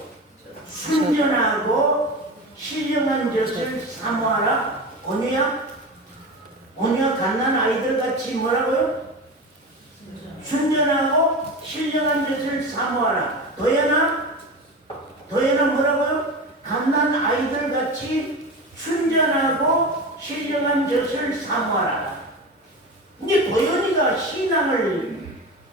순전하고 신령한 젖을 사모하라. 오냐 갓난 아이들 같이 뭐라고요? 순전하고 신령한 젖을 사모하라. 도연아 뭐라고요? 갓난 아이들 같이 순전하고 신령한 젖을 사모하라. 이제 도연이가 신앙을,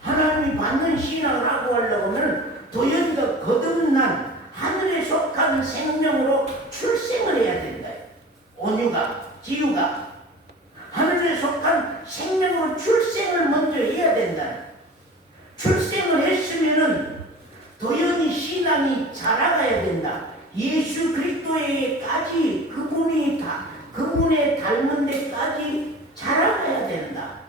하나님이 받는 신앙을 하고 하려고 하면 도연이가 거듭난 하늘에 속한 생명으로 출생을 해야 된다. 온유가, 지유가 하늘에 속한 생명으로 예수 그리스도에게까지 그분의 닮은 데까지 자라가야 된다.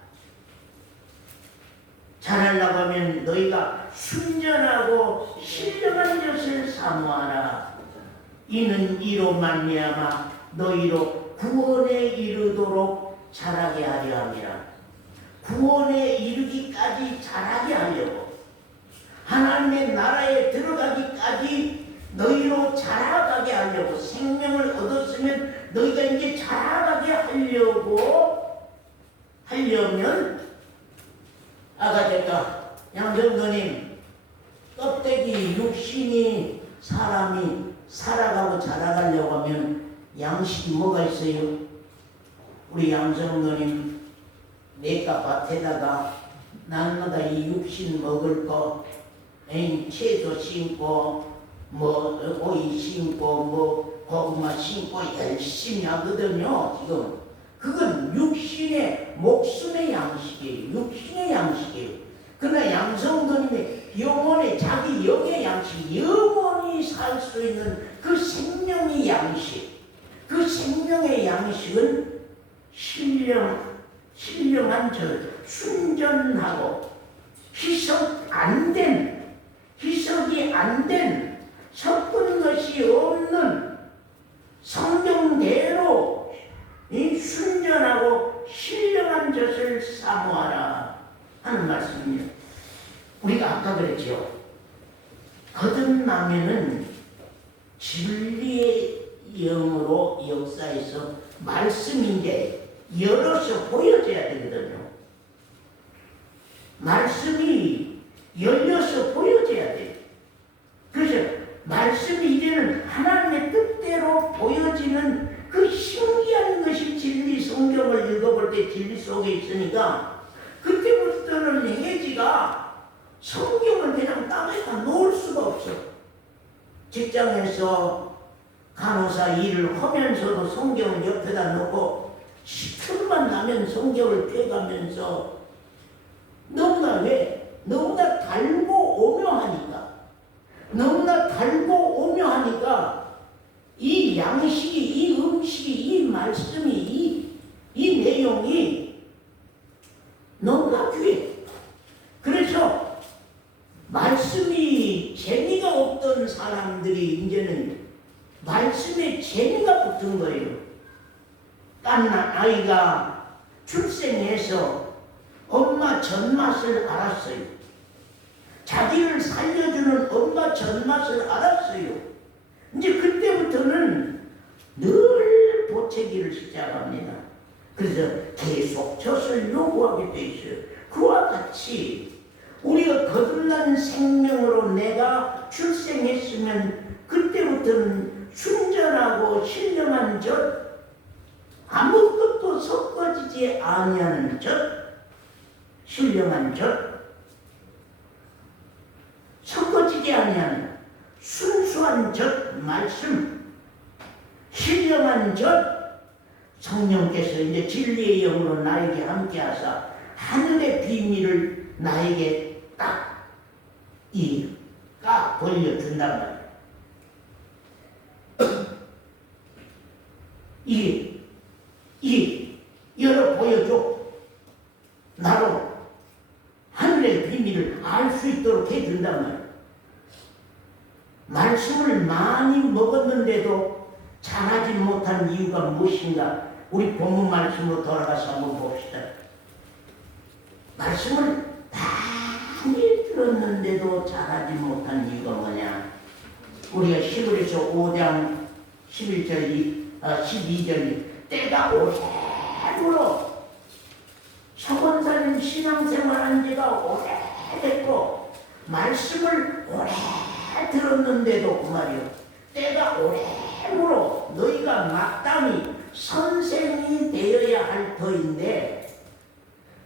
자라려고 하면 너희가 순전하고 신령한 것을 사모하라. 이는 이로 말미암아 너희로 구원에 이르도록 자라게 하려 함이라. 구원에 이르기까지 자라게 하려고, 하나님의 나라에 들어가기까지 너희로 자라가게 하려고, 생명을 얻었으면 너희가 이제 자라가게 하려면, 아까 제가 양정도님 껍데기 육신이 사람이 살아가고 자라가려고 하면 양식이 뭐가 있어요? 우리 양정도님 내가 밭에다가 날마다 이 육신 먹을 거, 채소 심고 뭐 오이 심고 뭐 고구마 심고 열심히 하거든요. 지금 그건 육신의 목숨의 양식이에요. 육신의 양식이에요. 그러나 양성도님의 영혼의 자기 영의 양식, 영원히 살 수 있는 그 생명의 양식, 그 생명의 양식은 신령한 순전하고 희석이 안 된 섞은 것이 없는 성경대로 이 순전하고 신령한 젖을 사모하라 하는 말씀입니다. 우리가 아까 그랬죠. 거듭나면은 진리의 영으로 역사에서 말씀이 이제 열어서 보여져야 되거든요. 말씀이 열려서 보여져야 돼요. 그래서 말씀이 이제는 하나님의 뜻대로 보여지는 그 신기한 것이 진리. 성경을 읽어볼 때 진리 속에 있으니까 그때부터는 해지가 성경을 그냥 땅에다 놓을 수가 없어. 직장에서 간호사 일을 하면서도 성경을 옆에다 놓고 시간만 나면 성경을 펴가면서 너무나 달고 오묘하니까 이 양식이, 이 음식이, 이 말씀이, 이 내용이 너무나 귀해. 그래서 말씀이 재미가 없던 사람들이 이제는 말씀에 재미가 붙은 거예요. 딴 아이가 출생해서 엄마 젖맛을 알았어요. 자기를 살려주는 엄마 젖맛을 알았어요. 이제 그때부터는 늘 보채기를 시작합니다. 그래서 계속 젖을 요구하게 돼 있어요. 그와 같이 우리가 거듭난 생명으로 내가 출생했으면 그때부터는 순전하고 신령한 젖, 아무것도 섞어지지 아니하는 젖, 신령한 젖, 섞어지지 아니하는 순수한 젖 말씀, 신령한 젖, 성령께서 이제 진리의 영으로 나에게 함께하사 하늘의 비밀을 나에게 딱 벌려준단 말이에요. 이게 열어 보여줘. 나로 하늘의 비밀을 알 수 있도록 해준단 말이에요. 말씀을 많이 먹었는데도 잘하지 못한 이유가 무엇인가? 우리 본문 말씀으로 돌아가서 한번 봅시다. 말씀을 많이 들었는데도 잘하지 못한 이유가 뭐냐? 우리가 히브리서 5장 12절이 때가 오래도록 서건사는 신앙생활한 지가 오래됐고 말씀을 오래 들었는데도 그 말이요. 때가 오래도록 너희가 마땅히 선생이 되어야 할 터인데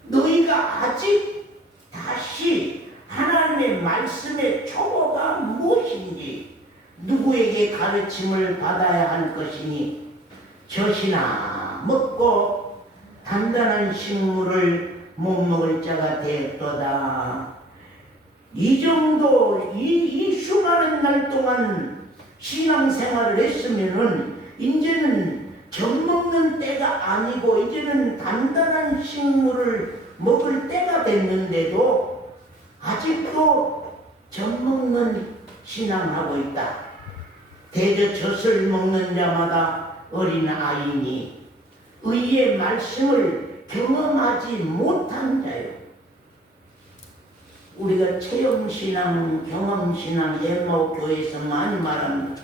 너희가 아직 다시 하나님의 말씀의 초보가 무엇인지 누구에게 가르침을 받아야 할 것이니 젖이나 먹고 단단한 식물을 못 먹을 자가 되었도다. 이 정도 이 수많은 날 동안 신앙생활을 했으면은 이제는 젖먹는 때가 아니고 이제는 단단한 식물을 먹을 때가 됐는데도 아직도 젖먹는 신앙하고 있다. 대저 젖을 먹는 자마다 어린 아이니 의의 말씀을 경험하지 못한 자요. 우리가 체험신앙, 경험신앙, 엠마오교회에서 많이 말합니다.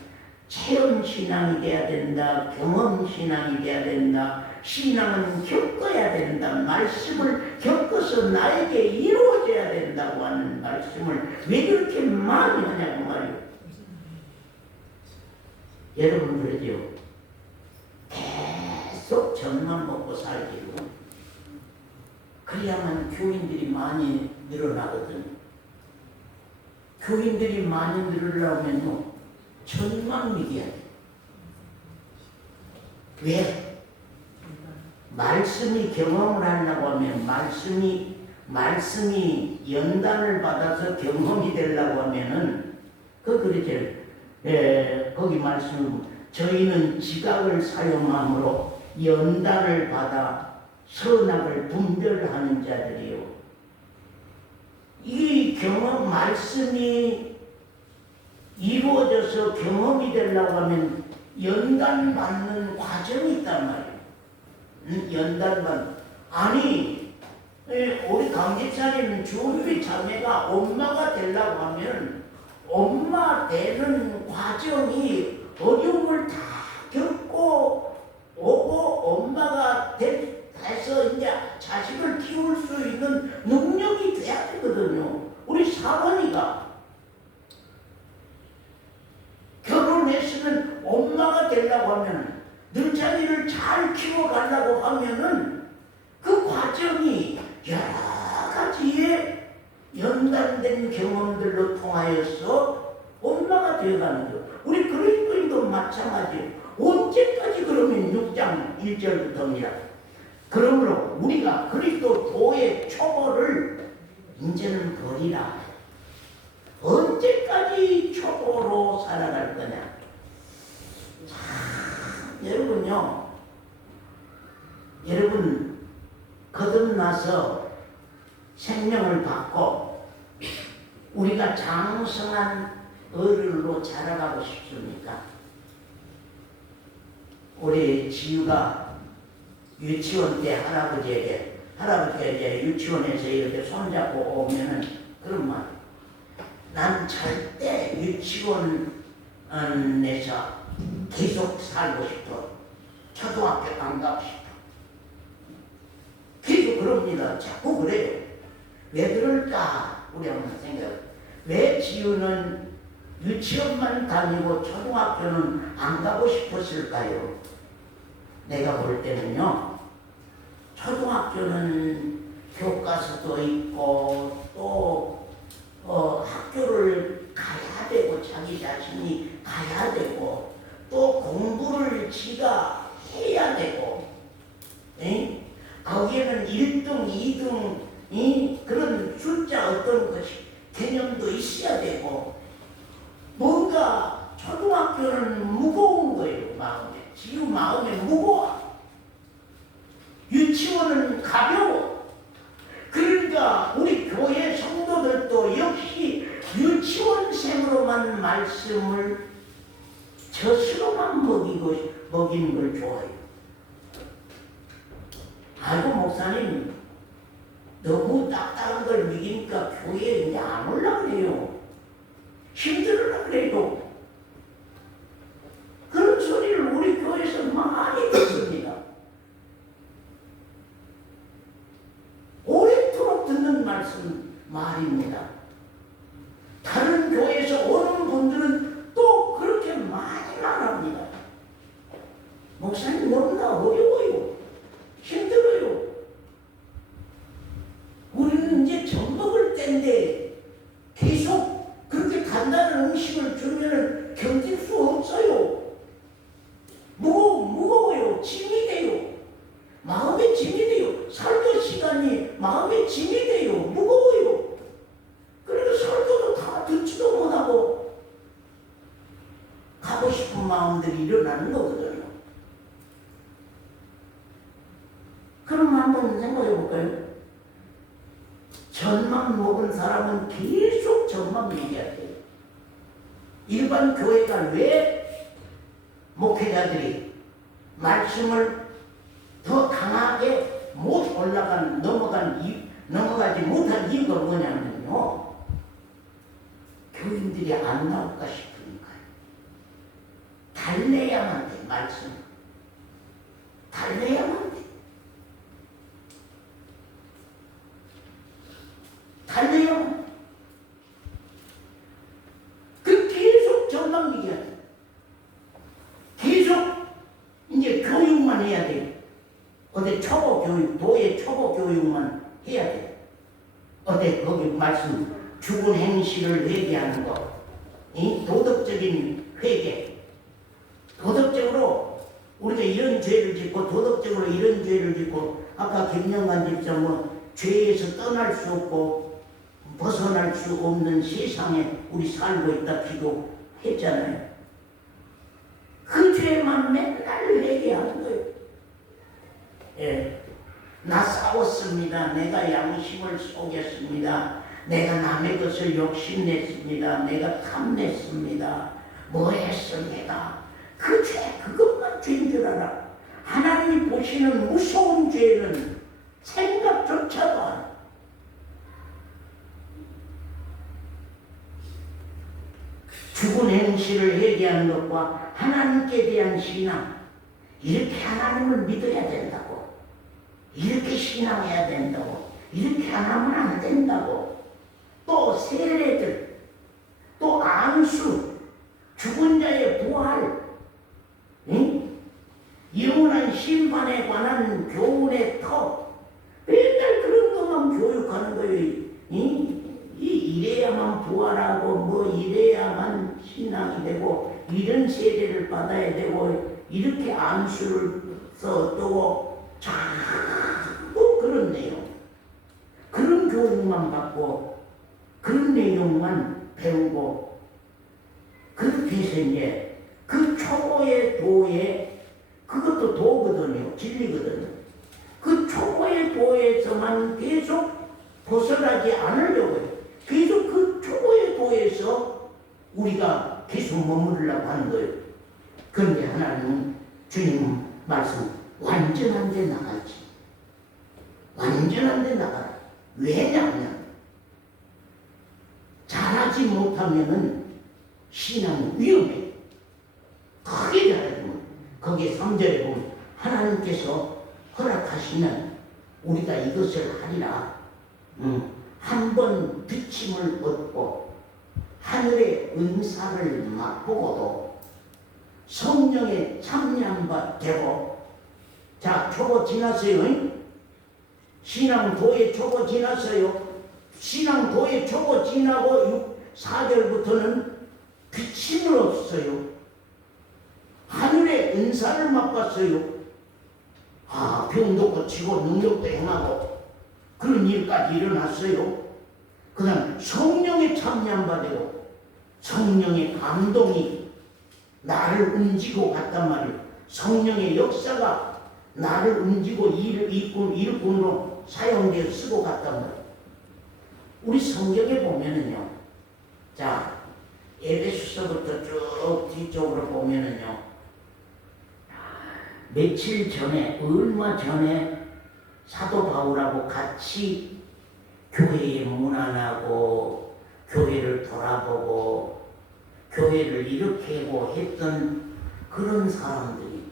체험신앙이 돼야 된다. 경험신앙이 돼야 된다. 신앙은 겪어야 된다. 말씀을 겪어서 나에게 이루어져야 된다고 하는 말씀을 왜 그렇게 많이 하냐고 말이에요. 여러분 그러죠. 계속 젖만 먹고 살기로 그래야만 교인들이 많이 늘어나거든. 교인들이 많이 늘으려면요 젖만 먹여야 돼. 왜? 말씀이 경험을 하려고 하면 말씀이 연단을 받아서 경험이 되려고 하면은 그러죠. 거기 말씀 저희는 지각을 사용함으로 연단을 받아 선악을 분별하는 자들이요. 이 경험 말씀이 이루어져서 경험이 되려고 하면 연단받는 과정이 있단 말이에요. 연단받는 아니 우리 강집사님 주우리 자매가 엄마가 되려고 하면 엄마 되는 과정이 어려움을 다 겪고 오고 엄마가 돼서 이제 자식을 키울 수 있는 능력이 돼야 되거든요. 우리 사원이가 결혼했으면 엄마가 되려고 하면 늙은이를 잘 키워가려고 하면은 그 과정이 여러 가지의 연단된 경험들로 통하여서 엄마가 되어가는 거예요. 우리 그리스도인도 마찬가지예요. 언제까지 그러면 6장 1절부터입니다. 그러므로 우리가 그리스도 교회 초보를 이제는 버리라. 언제까지 초보로 살아갈 거냐. 참 여러분요. 여러분 거듭나서 생명을 받고 우리가 장성한 어른으로 자라가고 싶습니까? 우리 지유가 유치원 때 할아버지가 이제 유치원에서 이렇게 손잡고 오면은 그런 말. 난 절대 유치원에서 계속 살고 싶어. 초등학교 안 가고 싶어. 계속 그럽니다. 자꾸 그래요. 왜 그럴까? 우리 한번 생각해. 왜 지우는 유치원만 다니고 초등학교는 안 가고 싶었을까요? 내가 볼 때는요. 초등학교는 교과서도 있고 또 학교를 가야 되고 자기 자신이 가야 되고 또 공부를 지가 해야 되고 거기에는 1등, 2등 그런 숫자 어떤 것이 개념도 있어야 되고 뭔가 초등학교는 무거운 거예요. 마음에. 지금 마음에 무거워. 유치원은 가벼워. 그러니까 우리 교회 성도들도 역시 유치원생으로만 말씀을 젖으로만 먹이는 걸 좋아해요. 아이고 목사님 너무 딱딱한 걸 먹이니까 교회에 이제 안 올라 그래요. 힘들으라 그래도. 그런 소리를 우리 교회에서 많이 듣습니다. 오랫도록 듣는 말입니다. 다른 교회에서 오는 분들은 또 그렇게 많이 말합니다. 목사님 너무나 어려워요. 힘들어요. 우리는 이제 젖 먹을 때인데 계속 그렇게 단단한 음식을 주면은 견딜 수 없어요. 무거워요. 짐이 돼요. 마음에 짐이 돼요. 설교 시간이 마음에 짐이 돼요. 무거워요. 그래서 설교도 다 듣지도 못하고 그럼 한번 생각해 볼까요? 젖만 먹은 사람은 계속 젖만 먹여야 돼요. 일반 교회가 왜 목회자들이 말씀을 더 강하게 못 넘어가지 못한 이유가 뭐냐면요. 교인들이 안 나올까 싶으니까요. 달래야만 돼, 말씀. 달래야만 돼. 달래야만 돼. 그 계속 전망 얘기해야 돼. 계속 이제 교육만 해야 돼. 어디 초보 교육, 도의 초보 교육만 해야 돼. 어디 거기 말씀 죽은 행실을 회개하는 거, 이 도덕적인 회개. 도덕적으로 우리가 이런 죄를 짓고 도덕적으로 이런 죄를 짓고 아까 김영관 집사 죄에서 떠날 수 없고 벗어날 수 없는 세상에 우리 살고 있다 기도했잖아요. 그 죄만 맨날 회개하는 거예요. 예. 나 싸웠습니다. 내가 양심을 속였습니다. 내가 남의 것을 욕심냈습니다. 내가 탐냈습니다. 뭐 했습니다. 그 죄, 그것만 죄인 줄 알아. 하나님이 보시는 무서운 죄는 생각조차도 안 해. 죽은 행실을 회개하는 것과 하나님께 대한 신앙, 이렇게 하나님을 믿어야 된다고, 이렇게 신앙해야 된다고, 이렇게 안 하면 안 된다고, 또 세례들, 또 안수, 죽은 자의 부활, 응? 영원한 심판에 관한 교훈의 턱, 맨날 그런 것만 교육하는 거예요. 응? 이래야만 부활하고 뭐 이래야만 신앙이 되고 이런 세례를 받아야 되고 이렇게 안수를 써두고 자꾸 그런 내용, 그런 교육만 받고 그런 내용만 배우고 그렇게 해서 이제 그 초보의 도에, 그것도 도거든요, 진리거든요. 그 초보의 도에서만 계속 벗어나지 않으려고 해요. 계속 그 초보의 도에서 우리가 계속 머무르려고 하는 거예요. 그런데 하나님은 주님 말씀 완전한 데 나가지. 완전한 데 나가라. 왜냐하면 잘하지 못하면은 신앙이 위험해. 크게 잘하면 거기에 3절에 보면 하나님께서 허락하시면 우리가 이것을 하리라. 한 번 비침을 얻고 하늘의 은사를 맛보고도 성령의 참여함과 되고, 자, 초보 지났어요. 신앙도의 초보 지났어요. 신앙도의 초보 지나고 4절부터는 비침을 얻었어요. 하늘의 은사를 맛봤어요. 병도 고치고 능력도 행하고 그런 일까지 일어났어요. 그 다음 성령의 참여함 받고 성령의 감동이 나를 움직이고 갔단 말이에요. 성령의 역사가 나를 움직이고 일꾼으로 사용되어 쓰고 갔단 말이에요. 우리 성경에 보면은요, 자, 에베소서부터 쭉 뒤쪽으로 보면은요, 며칠 전에, 얼마 전에 사도 바울하고 같이 교회에 문안하고 교회를 돌아보고 교회를 이렇게 하고 했던 그런 사람들이,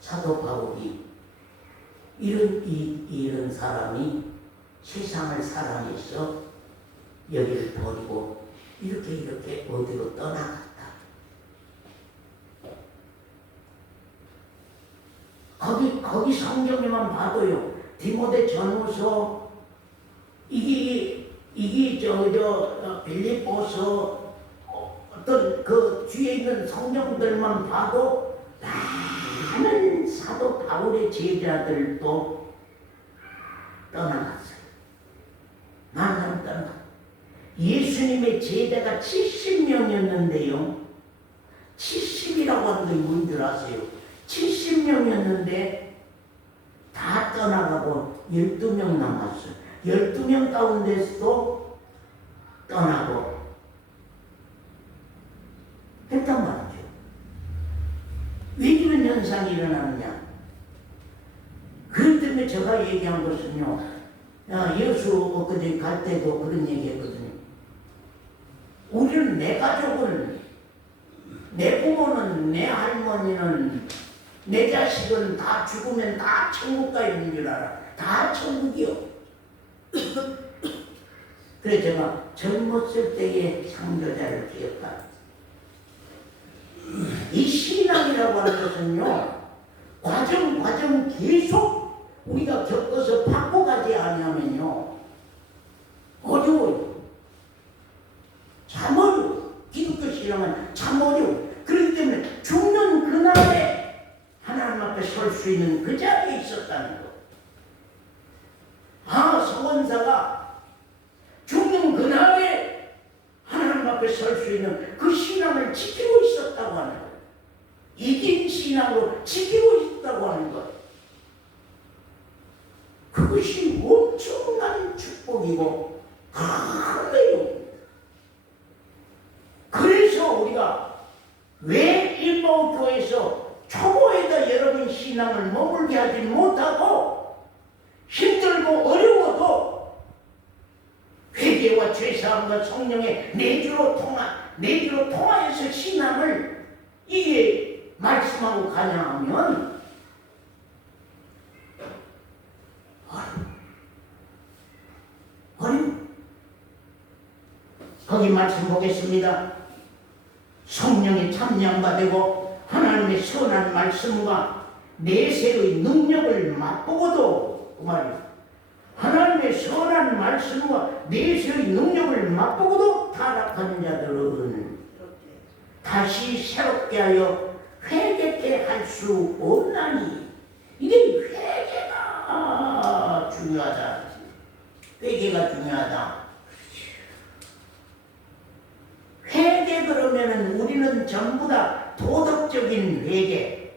사도 바울이 이런 사람이 세상을 사랑해서 여기를 버리고 이렇게 어디로 떠나갔다. 거기 성경에만 봐도요, 디모데 전후서, 이게 빌립보서, 어떤 그 뒤에 있는 성경들만 봐도 많은 사도 바울의 제자들도 떠나갔어요. 많은 사람 떠나갔어요. 예수님의 제자가 70명이었는데요. 70이라고 하는 게 뭔지 아세요? 70명이었는데 다 떠나가고 12명 남았어. 12명 가운데서도 떠나고 했단 말이죠. 왜 이런 현상이 일어나느냐? 그것 때문에 제가 얘기한 것은요, 여수 엊그제 갈 때도 그런 얘기 했거든요. 우리는 내 가족은, 내 부모는, 내 할머니는, 내 자식은 다 죽으면 다 천국 가 있는 줄 알아. 다 천국이요. 그래 제가 젊었을 때의 창조자를 기억합니다. 이 신앙이라고 하는 것은요, 과정 계속 우리가 겪어서 바꿔가지 않으면요 어려워요. 참 어려워. 기독교 신앙은 참 어려워. 그렇기 때문에 죽는 그날에 하나님 앞에 설 수 있는 그 자리에 있었다는 거. 서원사가 죽는 그날에 하나님 앞에 설 수 있는 그 신앙을 지키고 있었다고 하는 거. 이긴 신앙으로 지키고 있다고 하는 것. 그것이 엄청난 축복이고 큰 내용입니다. 그래서 우리가 왜 일마오교회에서 초보에다 여러분 신앙을 머물게 하지 못하고 힘들고 어려워도 회개와 죄사함과 성령의 내주로 통하여서 신앙을 이게 말씀하고 가냐 하면 어려워. 거기 말씀 보겠습니다. 성령이 참여받고 하나님의 선한 말씀과 내세의 능력을 맛보고도, 그 말이에요. 하나님의 선한 말씀과 내세의 능력을 맛보고도 타락하는 자들은 다시 새롭게 하여 회개케 할 수 없나니. 이게 회개가 중요하다. 회개가 중요하다. 회개 그러면은 우리는 전부 다 도덕적인 회개,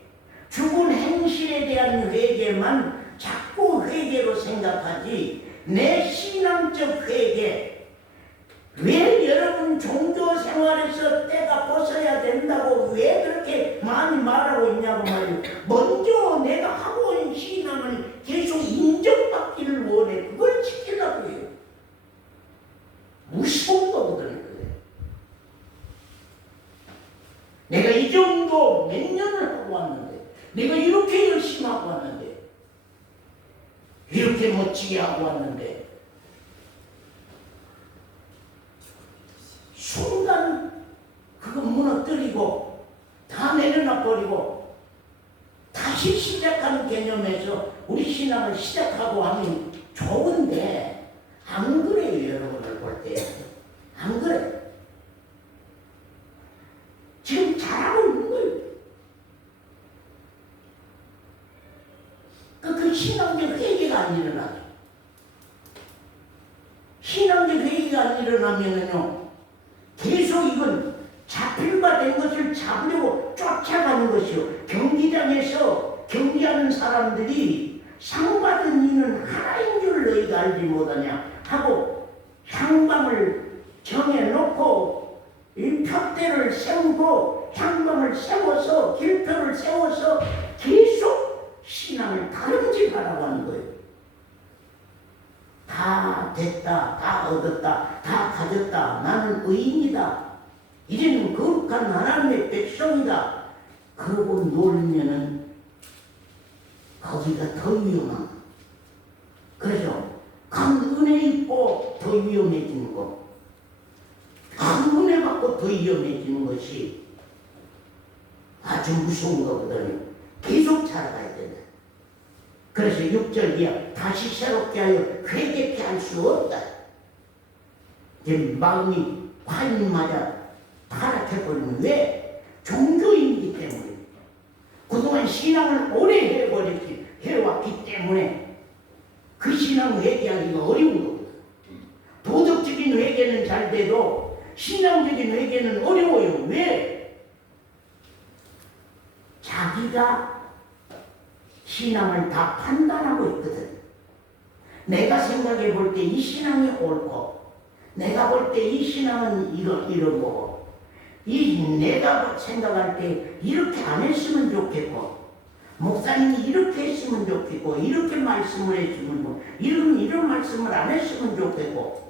죽은 행실에 대한 회개만 자꾸 회개로 생각하지, 내 신앙적 회개, 왜 여러분 종교 생활에서 때가 벗어야 된다고 왜 그렇게 많이 말하고 있냐고 말이에요. 먼저 내가 하고 있는 신앙을 계속 인정받기를 원해. 그걸 지키려고 해요. 무서운 거거든요. 내가 이 정도 몇 년을 하고 왔는데, 내가 이렇게 열심히 하고 왔는데, 이렇게 멋지게 하고 왔는데, 순간 그거 무너뜨리고 다 내려놔 버리고 다시 시작하는 개념에서 우리 신앙을 시작하고 하면 좋은데, 안 그래요. 여러분을 볼 때 안 그래. 지금 잘하고 있는 거예요. 그 신앙적 회개가 안 일어나죠. 신앙적 회개가 안 일어나면은요, 계속 이건 잡힐 바 된 것을 잡으려고 쫓아가는 것이요. 경기장에서 경기하는 사람들이 상 받은 이는 하나인 줄 너희가 알지 못하냐 하고 향방을 정해놓고 이 표대를 세우고 향방을 세워서 길표를 세워서 계속 신앙을 다름질하라고 하는 거예요. 다 됐다, 다 얻었다, 다 가졌다, 나는 의인이다, 이제는 거룩한 하나님의 백성이다, 그러고 놀면은 거기가 더 위험한 거. 그래서 큰 은혜 입고 더 위험해지는 거, 큰 은혜 받고 더 위험해지는 것이 아주 무서운 거거든요. 계속 살아가야 된다. 그래서 6절 이하 다시 새롭게 하여 회개케 할 수 없다. 이제 마음이 화인마다 타락해버리는, 왜? 종교인이기 때문에, 그동안 신앙을 오래 해왔기 때문에 그 신앙 회개하기가 어려운 겁니다. 도덕적인 회개는 잘 돼도 신앙적인 회개는 어려워요. 왜? 자기가 신앙을 다 판단하고 있거든. 내가 생각해 볼 때 이 신앙이 옳고, 내가 볼 때 이 신앙은 이러고, 내가 생각할 때 이렇게 안 했으면 좋겠고, 목사님이 이렇게 했으면 좋겠고, 이렇게 말씀을 했으면 좋겠고, 이런 말씀을 안 했으면 좋겠고,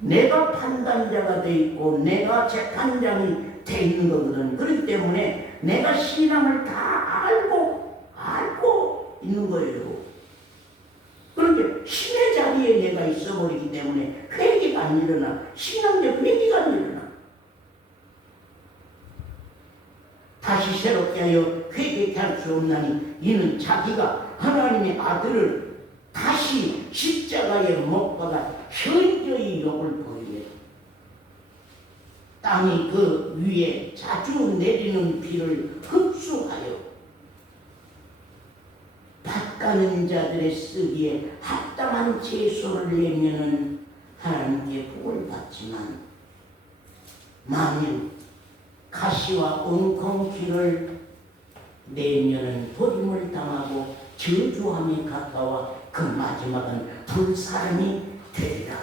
내가 판단자가 돼 있고 내가 재판장이 돼 있는 거거든. 그렇기 때문에 내가 신앙을 다 알고 있는 거예요. 그런데 신의 자리에 내가 있어버리기 때문에 회개가 안 일어나. 신앙적 회개가 안 일어나. 다시 새롭게 하여 회개케 할 수 없나니 이는 자기가 하나님의 아들을 다시 십자가에 못 박아 현저히 욕을 버리며 땅이 그 위에 자주 내리는 비를 흡수하여 밭가는 자들의 쓰기에 합당한 채소를 내면은 하나님께 복을 받지만, 만일 가시와 엉겅퀴를 내면은 버림을 당하고 저주함에 가까워 그 마지막은 불사름이 되리라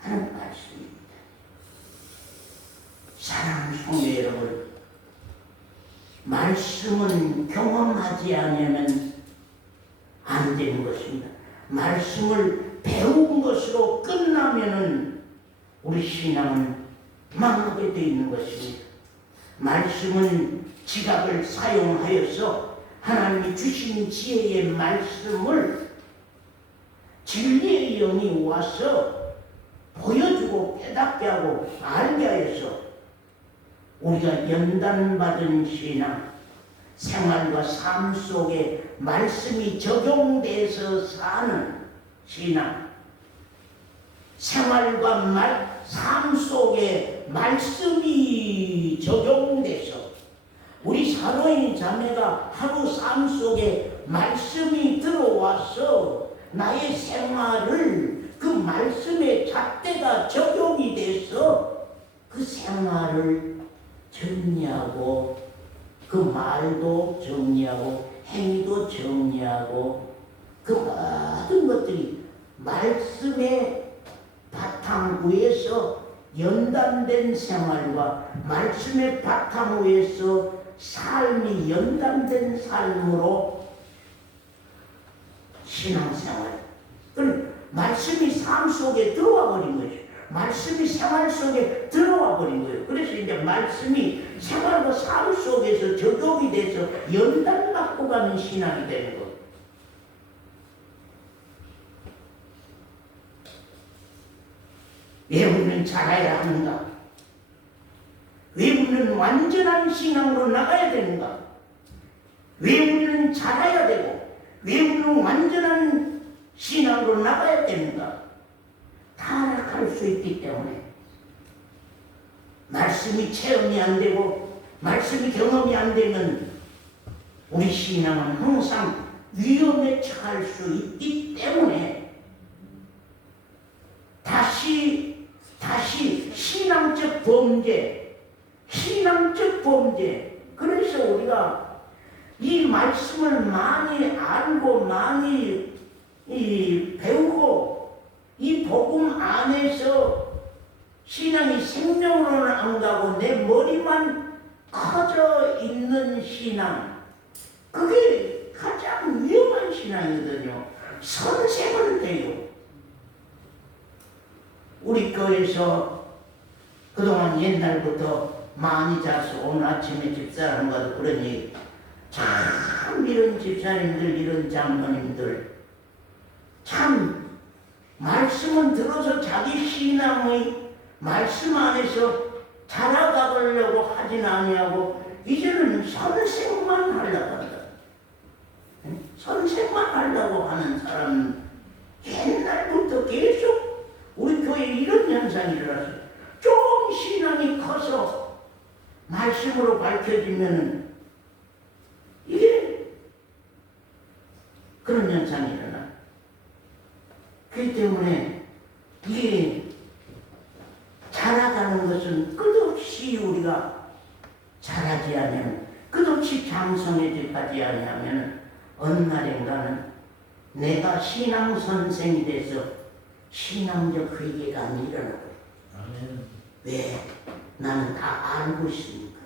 하는 말씀입니다. 사랑하는 성도 여러분, 말씀은 경험하지 않으면 안 되는 것입니다. 말씀을 배운 것으로 끝나면은 우리 신앙은 망하게 되어 있는 것입니다. 말씀은 지각을 사용하여서 하나님이 주신 지혜의 말씀을 진리의 영이 와서 보여주고 깨닫게 하고 알게 하여서 우리가 연단받은 신앙, 생활과 삶 속에 말씀이 적용돼서 사는 신앙, 생활과 삶 속에 말씀이 적용돼서 우리 사도인 자매가 하루 삶 속에 말씀이 들어와서 나의 생활을 그 말씀의 잣대가 적용이 돼서 그 생활을 정리하고 그 말도 정리하고 행위도 정리하고 그 모든 것들이 말씀의 바탕 위에서 연단된 생활과 말씀의 바탕 위에서 삶이 연단된 삶으로 신앙생활, 그럼 말씀이 삶 속에 들어와 버린 거죠. 말씀이 생활 속에 들어와 버린 거예요. 그래서 이제 말씀이 생활과 삶 속에서 적용이 돼서 연단받고 가는 신앙이 되는 거예요. 왜 우리는 자라야 하는가? 왜 우리는 완전한 신앙으로 나가야 되는가? 왜 우리는 자라야 되고 왜 우리는 완전한 신앙으로 나가야 되는가? 타락할 수 있기 때문에 말씀이 체험이 안 되고 말씀이 경험이 안 되면 우리 신앙은 항상 위험에 처할 수 있기 때문에 다시 신앙적 범죄. 그래서 우리가 이 말씀을 많이 알고 많이 배우고 이 복음 안에서 신앙이 생명으로는 안 가고 내 머리만 커져 있는 신앙, 그게 가장 위험한 신앙이거든요. 선생은 돼요. 우리 교회에서 그동안 옛날부터 많이 자서 오늘 아침에 집사람과도 그런 얘기, 참 이런 집사님들, 이런 장로님들 참 말씀은 들어서 자기 신앙의 말씀 안에서 자라가려고 하진 아니하고 이제는 선생만 하려고 한다. 선생만 하려고 하는 사람 옛날부터 계속 우리 교회에 이런 현상이 일어났어요. 좀 신앙이 커서 말씀으로 밝혀지면 이게 그런 현상이 일어나. 그렇기 때문에 이게 자라가는 것은 끝없이 우리가 자라지 않으면, 끝없이 장성해지지 아니하면 어느 날인가는 내가 신앙 선생이 돼서 신앙적 회개가 안 일어나고 왜? 나는 다 알고 있으니까.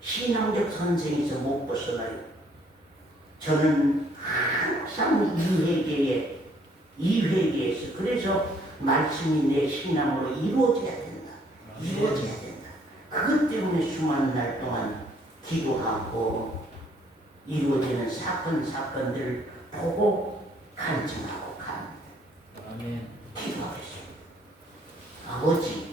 신앙적 선생에서 못 벗어나요. 저는 항상 이 회개에서 그래서 말씀이 내 신앙으로 이루어져야 된다. 이루어져야 된다. 그것 때문에 수많은 날 동안 기도하고 이루어지는 사건들을 보고 간증하고 갑니다. 기도하겠습니다. 아버지